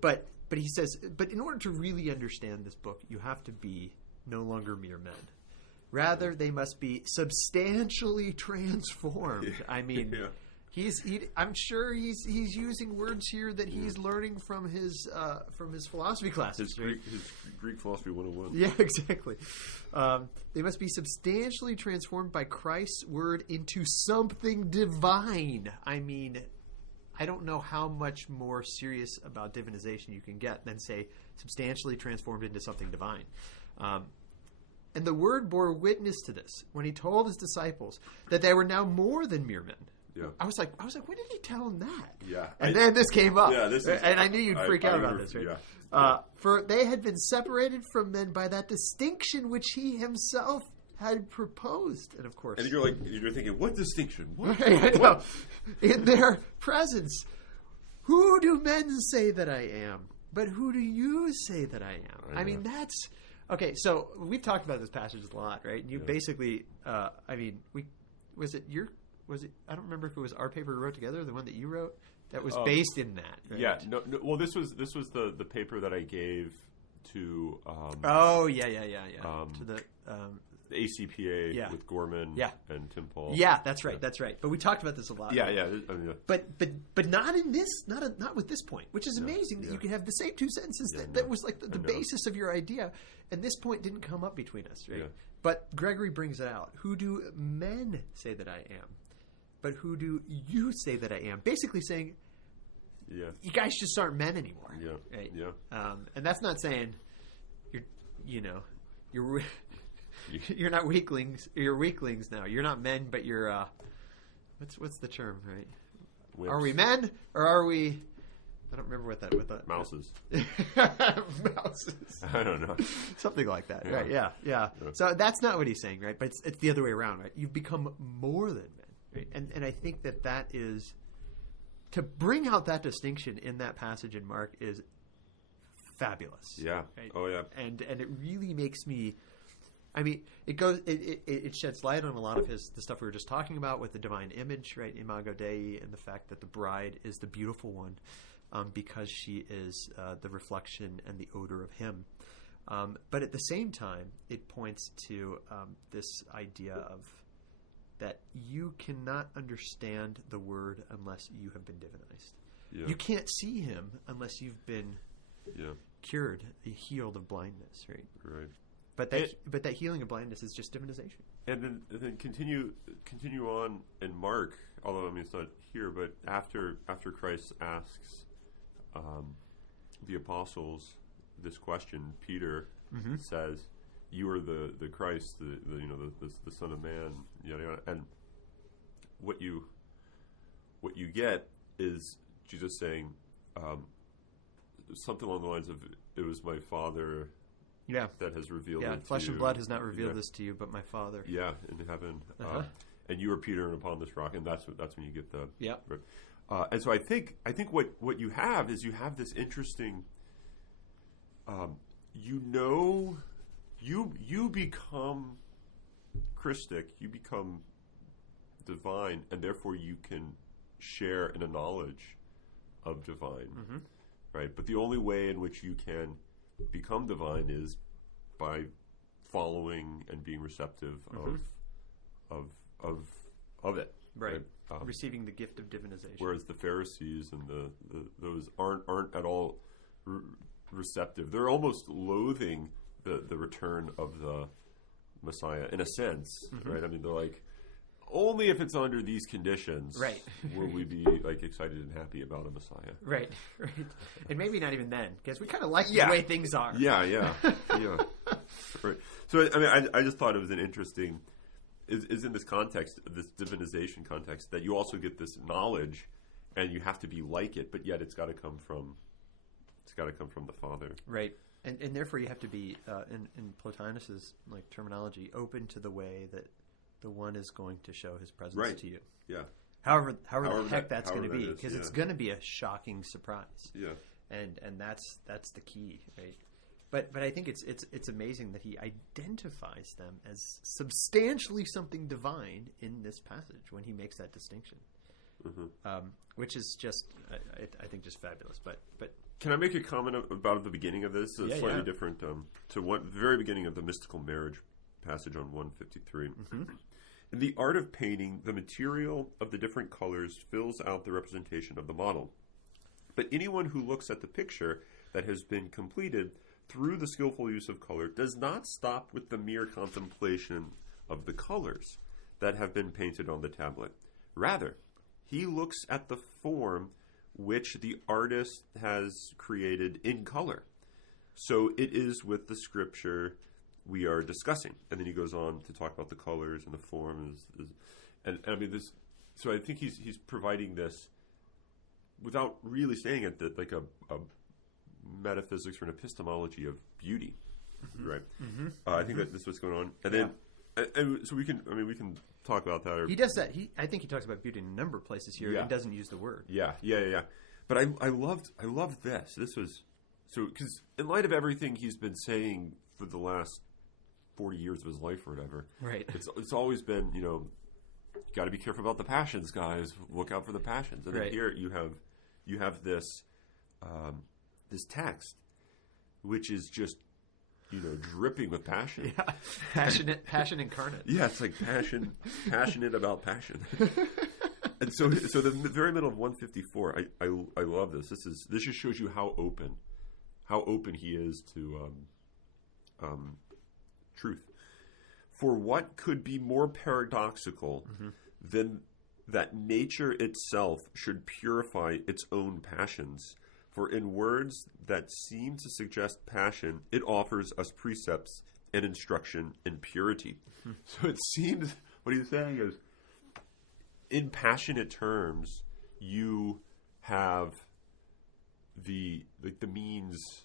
But he says, but in order to really understand this book, you have to be no longer mere men. Rather, they must be substantially transformed. I mean. Yeah. I'm sure he's using words here that he's learning from his philosophy classes. His Greek philosophy 101. Yeah, exactly. They must be substantially transformed by Christ's word into something divine. I mean, I don't know how much more serious about divinization you can get than say substantially transformed into something divine. And the word bore witness to this when he told his disciples that they were now more than mere men. Yeah. I was like, when did he tell him that? Yeah. And then this came up. Yeah, and I knew you'd freak out about this, right? Yeah. For they had been separated from men by that distinction which he himself had proposed. And of course. And you're thinking, what distinction? What? I know. In their presence, who do men say that I am? But who do you say that I am? I mean, that's okay. So we've talked about this passage a lot, right? You basically, I don't remember if it was our paper we wrote together, or the one that you wrote, that was based in that. Right? Yeah. No, well, this was the paper that I gave to. To the ACPA with Gorman and Tim Paul. Yeah, that's right. That's right. But we talked about this a lot. Yeah, right? yeah. But not in this. Not with this point, which is amazing that you can have the same two sentences that was like the basis of your idea, and this point didn't come up between us, right? Yeah. But Gregory brings it out. Who do men say that I am? But who do you say that I am? Basically saying, you guys just aren't men anymore. Yeah, right? Yeah. And that's not saying you're not weaklings. You're weaklings now. You're not men, but you're what's the term, right? Whips. Are we men or are we? I don't remember what that mouses. Mouses. I don't know. Something like that, right? Yeah. So that's not what he's saying, right? But it's the other way around, right? You've become more than men. Right? And I think that is to bring out that distinction in that passage in Mark is fabulous. Yeah. Right? Oh yeah. And it really makes me. I mean, it sheds light on a lot of the stuff we were just talking about with the divine image, right? Imago Dei, and the fact that the bride is the beautiful one because she is the reflection and the odor of Him. But at the same time, it points to this idea of that you cannot understand the Word unless you have been divinized. Yeah. You can't see Him unless you've been cured, healed of blindness, right? Right. But that healing of blindness is just divinization. And then continue on in Mark, although I mean it's not here, but after Christ asks the apostles this question, Peter says, "You are the Christ, the Son of Man." Yada yada. And what you get is Jesus saying, something along the lines of, it was my Father that has revealed it to you. Flesh and blood has not revealed this to you, but my Father. Yeah, in heaven. And you are Peter, and upon this rock, and that's when you get the... Yeah. And so I think what you have is you have this interesting... you become Christic, you become divine, and therefore you can share in a knowledge of divine, right? But the only way in which you can become divine is by following and being receptive of it, right? Receiving the gift of divinization. Whereas the Pharisees and those aren't at all receptive. They're almost loathing the return of the Messiah in a sense, right? I mean, they're like, only if it's under these conditions, right, will we be like excited and happy about a Messiah, right? And maybe not even then, because we kind of like the way things are. Yeah. Right. So I mean, I just thought it was an interesting is in this context, this divinization context, that you also get this knowledge, and you have to be like it, but yet it's got to come from the Father, right? And therefore you have to be in Plotinus's like terminology, open to the way that the one is going to show his presence to you. Yeah. However the heck that's going to be, because it's going to be a shocking surprise. Yeah. And that's the key, right? But I think it's amazing that he identifies them as substantially something divine in this passage when he makes that distinction, which is just I think just fabulous. But can I make a comment about the beginning of this? It's slightly different to the very beginning of the mystical marriage passage on 153. In the art of painting, the material of the different colors fills out the representation of the model. But anyone who looks at the picture that has been completed through the skillful use of color does not stop with the mere contemplation of the colors that have been painted on the tablet. Rather, he looks at the form which the artist has created in color. So it is with the scripture we are discussing. And then he goes on to talk about the colors and the form. And I mean, this. So I think he's providing this without really saying it, that like a metaphysics or an epistemology of beauty, right? I think that this is what's going on. And then, and so we can talk about that. He does that. I think he talks about beauty in a number of places here and doesn't use the word. Yeah. But I loved this. This was so, because in light of everything he's been saying for the last 40 years of his life or whatever, right? It's always been, you got to be careful about the passions, guys. Look out for the passions. And then here you have this this text, which is just dripping with passion. Yeah, passion incarnate. Yeah, it's like passionate about passion. And so the very middle of 154, I love this. This just shows you how open he is to truth. For what could be more paradoxical than that nature itself should purify its own passions? For in words that seem to suggest passion, it offers us precepts and instruction in purity. So it seems what he's saying is, in passionate terms, you have the means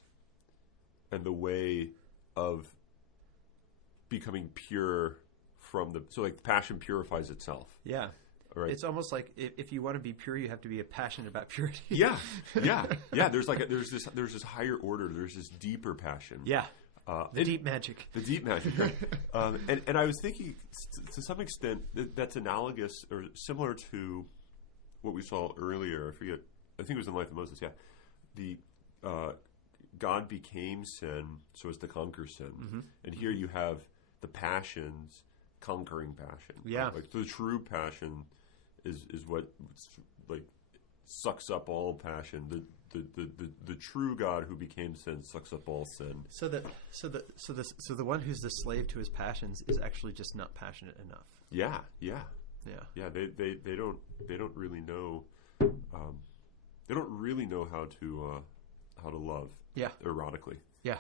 and the way of becoming pure from the... So like passion purifies itself. Yeah. Right. It's almost like if you want to be pure, you have to be passionate about purity. Yeah. There's this higher order. There's this deeper passion. Yeah. The deep magic. The deep magic. Right? And I was thinking, to some extent, that's analogous or similar to what we saw earlier. I forget. I think it was in Life of Moses. Yeah. The God became sin so as to conquer sin, and here you have the passions conquering passion. Yeah. Right? Like the true passion is what like sucks up all passion. The true God who became sin sucks up all sin. So the one who's the slave to his passions is actually just not passionate enough. Yeah. They don't really know. They don't really know how to love. Yeah. Erotically. Yeah.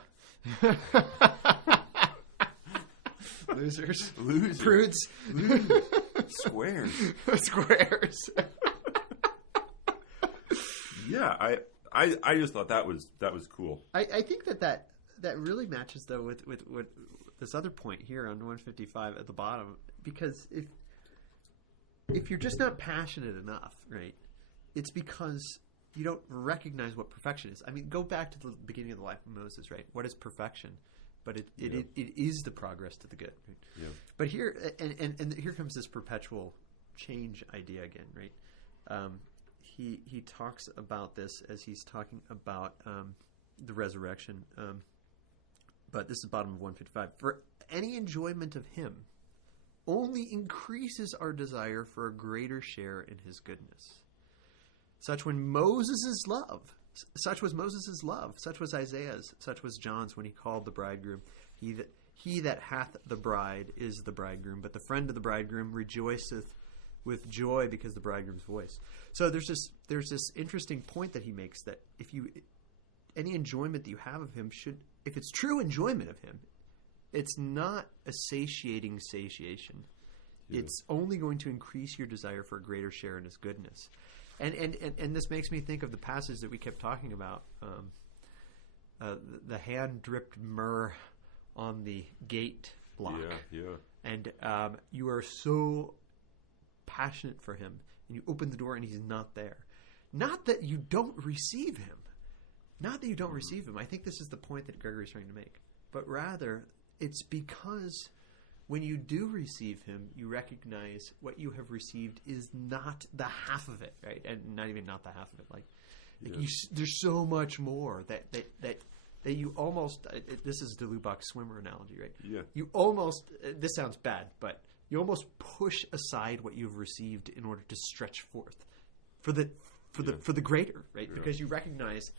Losers. Prudes. Squares. Squares. Yeah, I just thought that was cool. I think that really matches though with this other point here on 155 at the bottom, because if you're just not passionate enough, right, it's because you don't recognize what perfection is. I mean, go back to the beginning of the life of Moses, right? What is perfection? But it is the progress to the good. Right? Yeah. But here and here comes this perpetual change idea again, right? He talks about this as he's talking about the resurrection. But this is bottom of 155. For any enjoyment of him only increases our desire for a greater share in his goodness. Such was Moses' love, such was Isaiah's, such was John's when he called the bridegroom. He that hath the bride is the bridegroom, but the friend of the bridegroom rejoiceth with joy because the bridegroom's voice. So there's this interesting point that he makes, that any enjoyment that you have of him should, if it's true enjoyment of him, it's not a satiating satiation. Yeah. It's only going to increase your desire for a greater share in his goodness. And this makes me think of the passage that we kept talking about, the hand-dripped myrrh on the gate block. Yeah. And you are so passionate for him, and you open the door and he's not there. Not that you don't receive him. I think this is the point that Gregory's trying to make. But rather, it's because when you do receive him, you recognize what you have received is not the half of it, right? And not even not the half of it. There's so much more that you almost. This is the Lubbock swimmer analogy, right? Yeah. You almost. This sounds bad, but you almost push aside what you've received in order to stretch forth for the greater, right? Yeah. Because you recognize,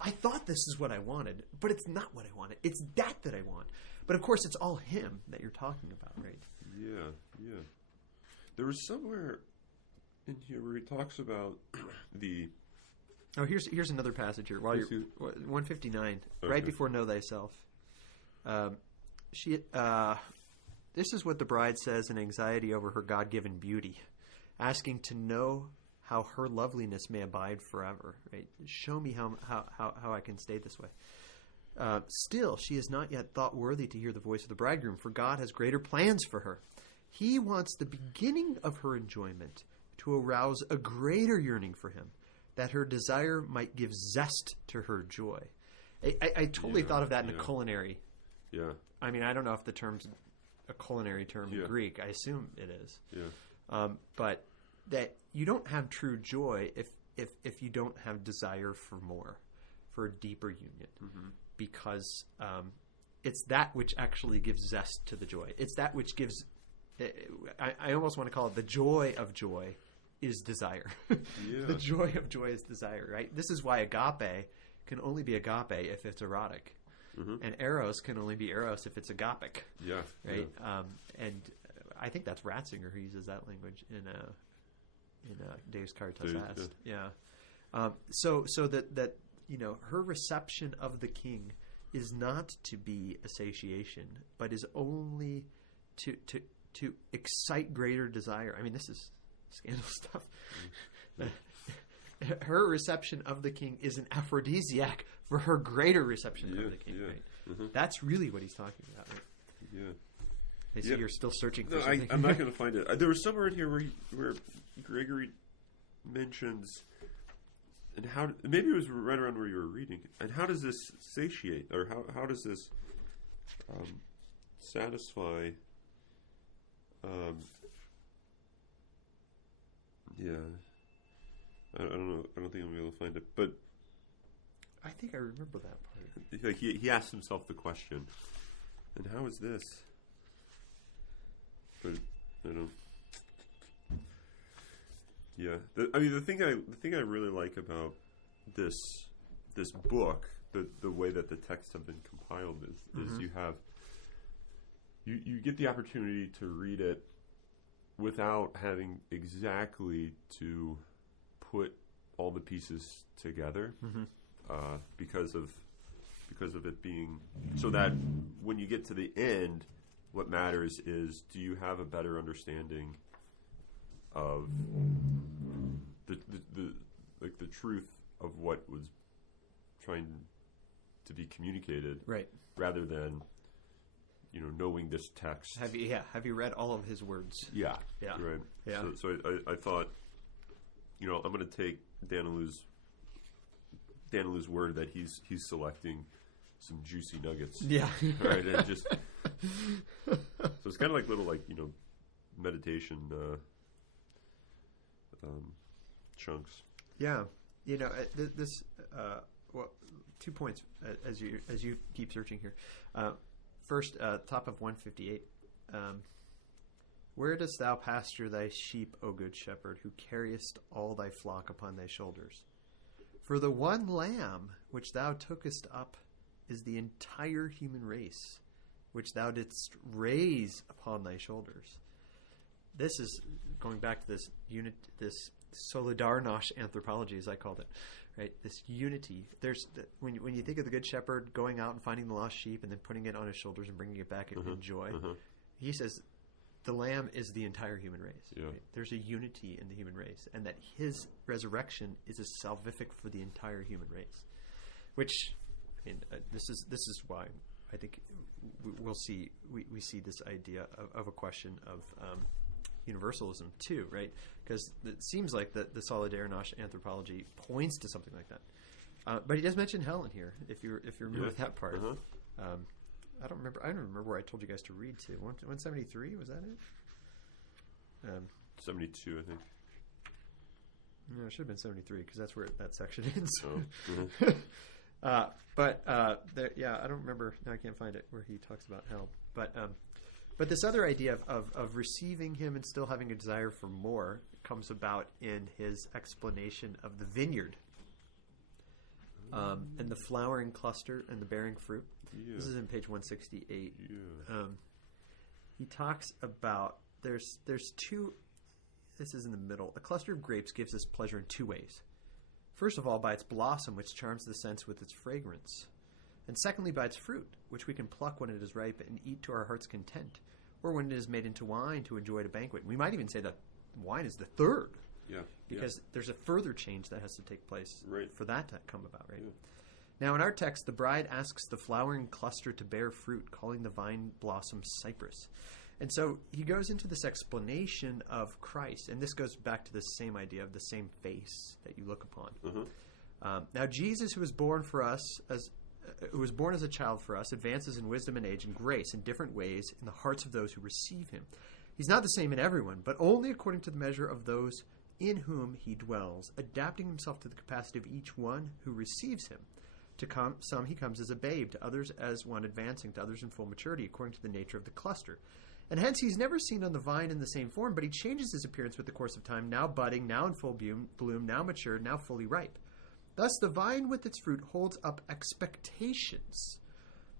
I thought this is what I wanted, but it's not what I wanted. It's that I want. But of course, it's all him that you're talking about, right? Yeah. There was somewhere in here where he talks about the... Oh, here's another passage here. While you're 159, okay. Right before Know Thyself. This is what the bride says in anxiety over her God-given beauty, asking to know how her loveliness may abide forever. Right? Show me how I can stay this way. Still, she is not yet thought worthy to hear the voice of the bridegroom, for God has greater plans for her. He wants the beginning of her enjoyment to arouse a greater yearning for him, that her desire might give zest to her joy. I totally thought of that in a culinary. Yeah. I mean, I don't know if the term's a culinary term in Greek. I assume it is. Yeah. But that you don't have true joy if you don't have desire for more, for a deeper union. Mm-hmm. Because it's that which actually gives zest to the joy. It's that which gives... I almost want to call it the joy of joy is desire. Yeah. The joy of joy is desire, right? This is why agape can only be agape if it's erotic. Mm-hmm. And eros can only be eros if it's agapic. Yeah. Right? Yeah. And I think that's Ratzinger who uses that language in Deus Caritas Est. Yeah. So that her reception of the king is not to be a satiation, but is only to excite greater desire. I mean, this is scandal stuff. Mm-hmm. Her reception of the king is an aphrodisiac for her greater reception of the king. Yeah. Right? Mm-hmm. That's really what he's talking about. Right? Yeah. So you're still searching for something. I'm not going to find it. There was somewhere in here where Gregory mentions... And how? Maybe it was right around where you were reading. And how does this satiate, or how does this satisfy? I don't know. I don't think I'm gonna be able to find it. But I think I remember that part. Like he asked himself the question, and how is this? But I don't. Yeah, the thing I really like about this book, the way that the texts have been compiled is you get the opportunity to read it without having exactly to put all the pieces together, because of it being so that when you get to the end, what matters is, do you have a better understanding of the truth of what was trying to be communicated, right? Rather than knowing this text. Have you read all of his words? Yeah, right. Yeah. So I thought, I'm going to take Danilou's word that he's selecting some juicy nuggets. Yeah, right. And just so it's kind of like little meditation chunks. Yeah, this. Well, 2 points as you keep searching here. First, top of 158. Where dost thou pasture thy sheep, O good shepherd, who carriest all thy flock upon thy shoulders? For the one lamb which thou tookest up is the entire human race, which thou didst raise upon thy shoulders. This is going back to this Solidarność anthropology, as I called it, right? This unity. When you think of the good shepherd going out and finding the lost sheep and then putting it on his shoulders and bringing it back in joy, he says the lamb is the entire human race. Yeah. Right? There's a unity in the human race, and that his resurrection is a salvific for the entire human race. Which, this is why I think we'll see we see this idea of a question of universalism too, right? Because it seems like the Solidarność anthropology points to something like that. But he does mention hell in here. If you remember that part. I don't remember where I told you guys to read to. 173, was that it? 72, I think. No, it should have been 73 because that's where that section ends. Oh. I don't remember. No, I can't find it where he talks about hell. But this other idea of receiving him and still having a desire for more comes about in his explanation of the vineyard and the flowering cluster and the bearing fruit. Yeah. This is in page 168. Yeah. He talks about there's two. This is in the middle. A cluster of grapes gives us pleasure in two ways. First of all, by its blossom, which charms the sense with its fragrance. And secondly, by its fruit, which we can pluck when it is ripe and eat to our heart's content, or when it is made into wine to enjoy at a banquet. We might even say that wine is the third, because there's a further change that has to take place for that to come about, right? Yeah. Now, in our text, the bride asks the flowering cluster to bear fruit, calling the vine blossom cypress. And so he goes into this explanation of Christ, and this goes back to the same idea of the same face that you look upon. Now, Jesus, who was born as a child for us, advances in wisdom and age and grace in different ways in the hearts of those who receive him. He's not the same in everyone, but only according to the measure of those in whom he dwells, adapting himself to the capacity of each one who receives him. To some he comes as a babe, to others as one advancing, to others in full maturity, according to the nature of the cluster. And hence he's never seen on the vine in the same form, but he changes his appearance with the course of time, now budding, now in full bloom, now matured, now fully ripe. Thus the vine with its fruit holds up expectations.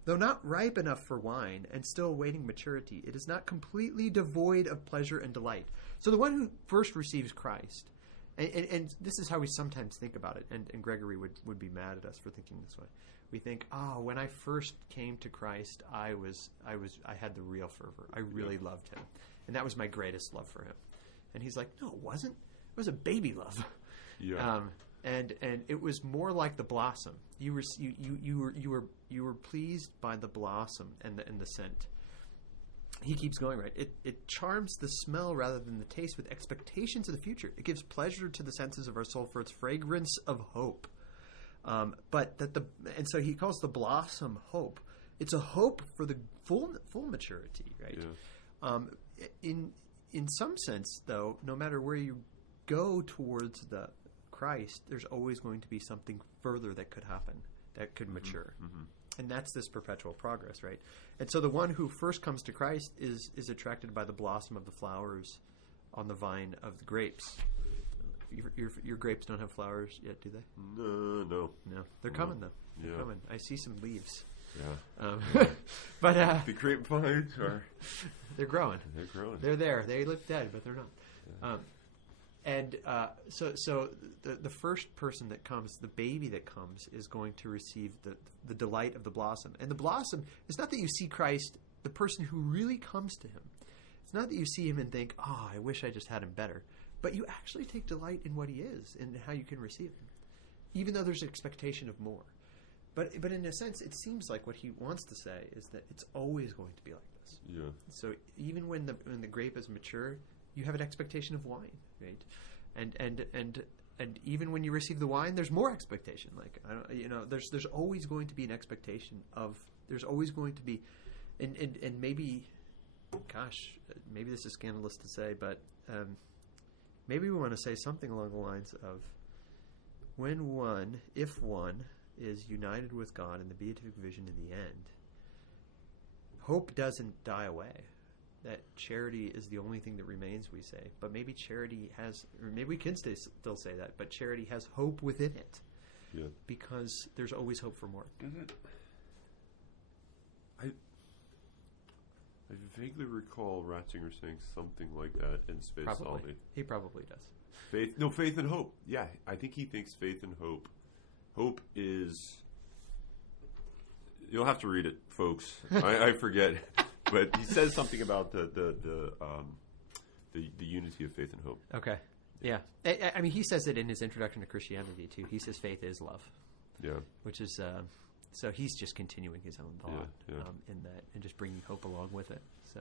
Though not ripe enough for wine and still awaiting maturity, it is not completely devoid of pleasure and delight. So the one who first receives Christ, and this is how we sometimes think about it, and Gregory would be mad at us for thinking this way. We think, when I first came to Christ, I had the real fervor. I really loved him, and that was my greatest love for him. And he's like, no, it wasn't. It was a baby love. Yeah. And it was more like the blossom. You were pleased by the blossom and the scent. He keeps going, right? It charms the smell rather than the taste with expectations of the future. It gives pleasure to the senses of our soul for its fragrance of hope. And so he calls the blossom hope. It's a hope for the full maturity, right? Yeah. In some sense, though, no matter where you go towards the Christ, there's always going to be something further that could happen, that could mature. Mm-hmm. And that's this perpetual progress, right? And so the one who first comes to Christ is attracted by the blossom of the flowers on the vine of the grapes. Your grapes don't have flowers yet, do they? No. They're coming, though. They're Yeah. coming. I see some leaves. Yeah. But the grapevines are... They're growing. They're growing. They're there. They look dead, but they're not. Yeah. So the first person that comes, the baby that comes, is going to receive the delight of the blossom. And the blossom is not that you see Christ, the person who really comes to him. It's not that you see him and think, I wish I just had him better. But you actually take delight in what he is and how you can receive him. even though there's an expectation of more. But in a sense, it seems like what he wants to say is that it's always going to be like this. Yeah. So even when the grape is mature, you have an expectation of wine, right? And even when you receive the wine, there's more expectation. Like there's always going to be an expectation of. There's always going to be, and maybe, gosh, maybe this is scandalous to say, but maybe we want to say something along the lines of, if one is united with God in the beatific vision in the end, hope doesn't die away. That charity is the only thing that remains, we say. But maybe charity has, or maybe we can still say that, but charity has hope within it. Yeah. Because there's always hope for more. I vaguely recall Ratzinger saying something like that in Space Salty. He probably does. Faith and hope. Yeah, I think he thinks faith and hope. Hope is... You'll have to read it, folks. I forget. But he says something about the unity of faith and hope. Okay. Yeah. I mean, he says it in his introduction to Christianity, too. He says faith is love. Yeah. Which is... so he's just continuing his own thought in that, and just bringing hope along with it. So,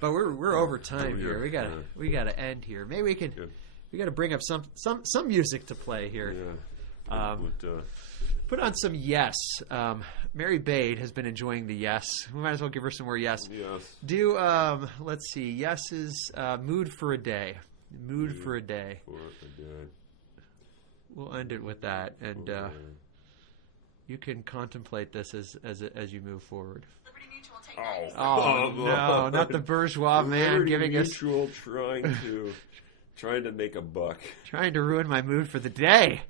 but we're over time here. We got to end here. Maybe we could. We got to bring up some music to play here. Yeah. Put on some Yes. Mary Bade has been enjoying the Yes. We might as well give her some more Yes. Yes. Do let's see. Yes is Mood for a Day. Mood for a Day. We'll end it with that, and you can contemplate this as you move forward. Oh no, not the bourgeois man giving us trying to make a buck, trying to ruin my mood for the day.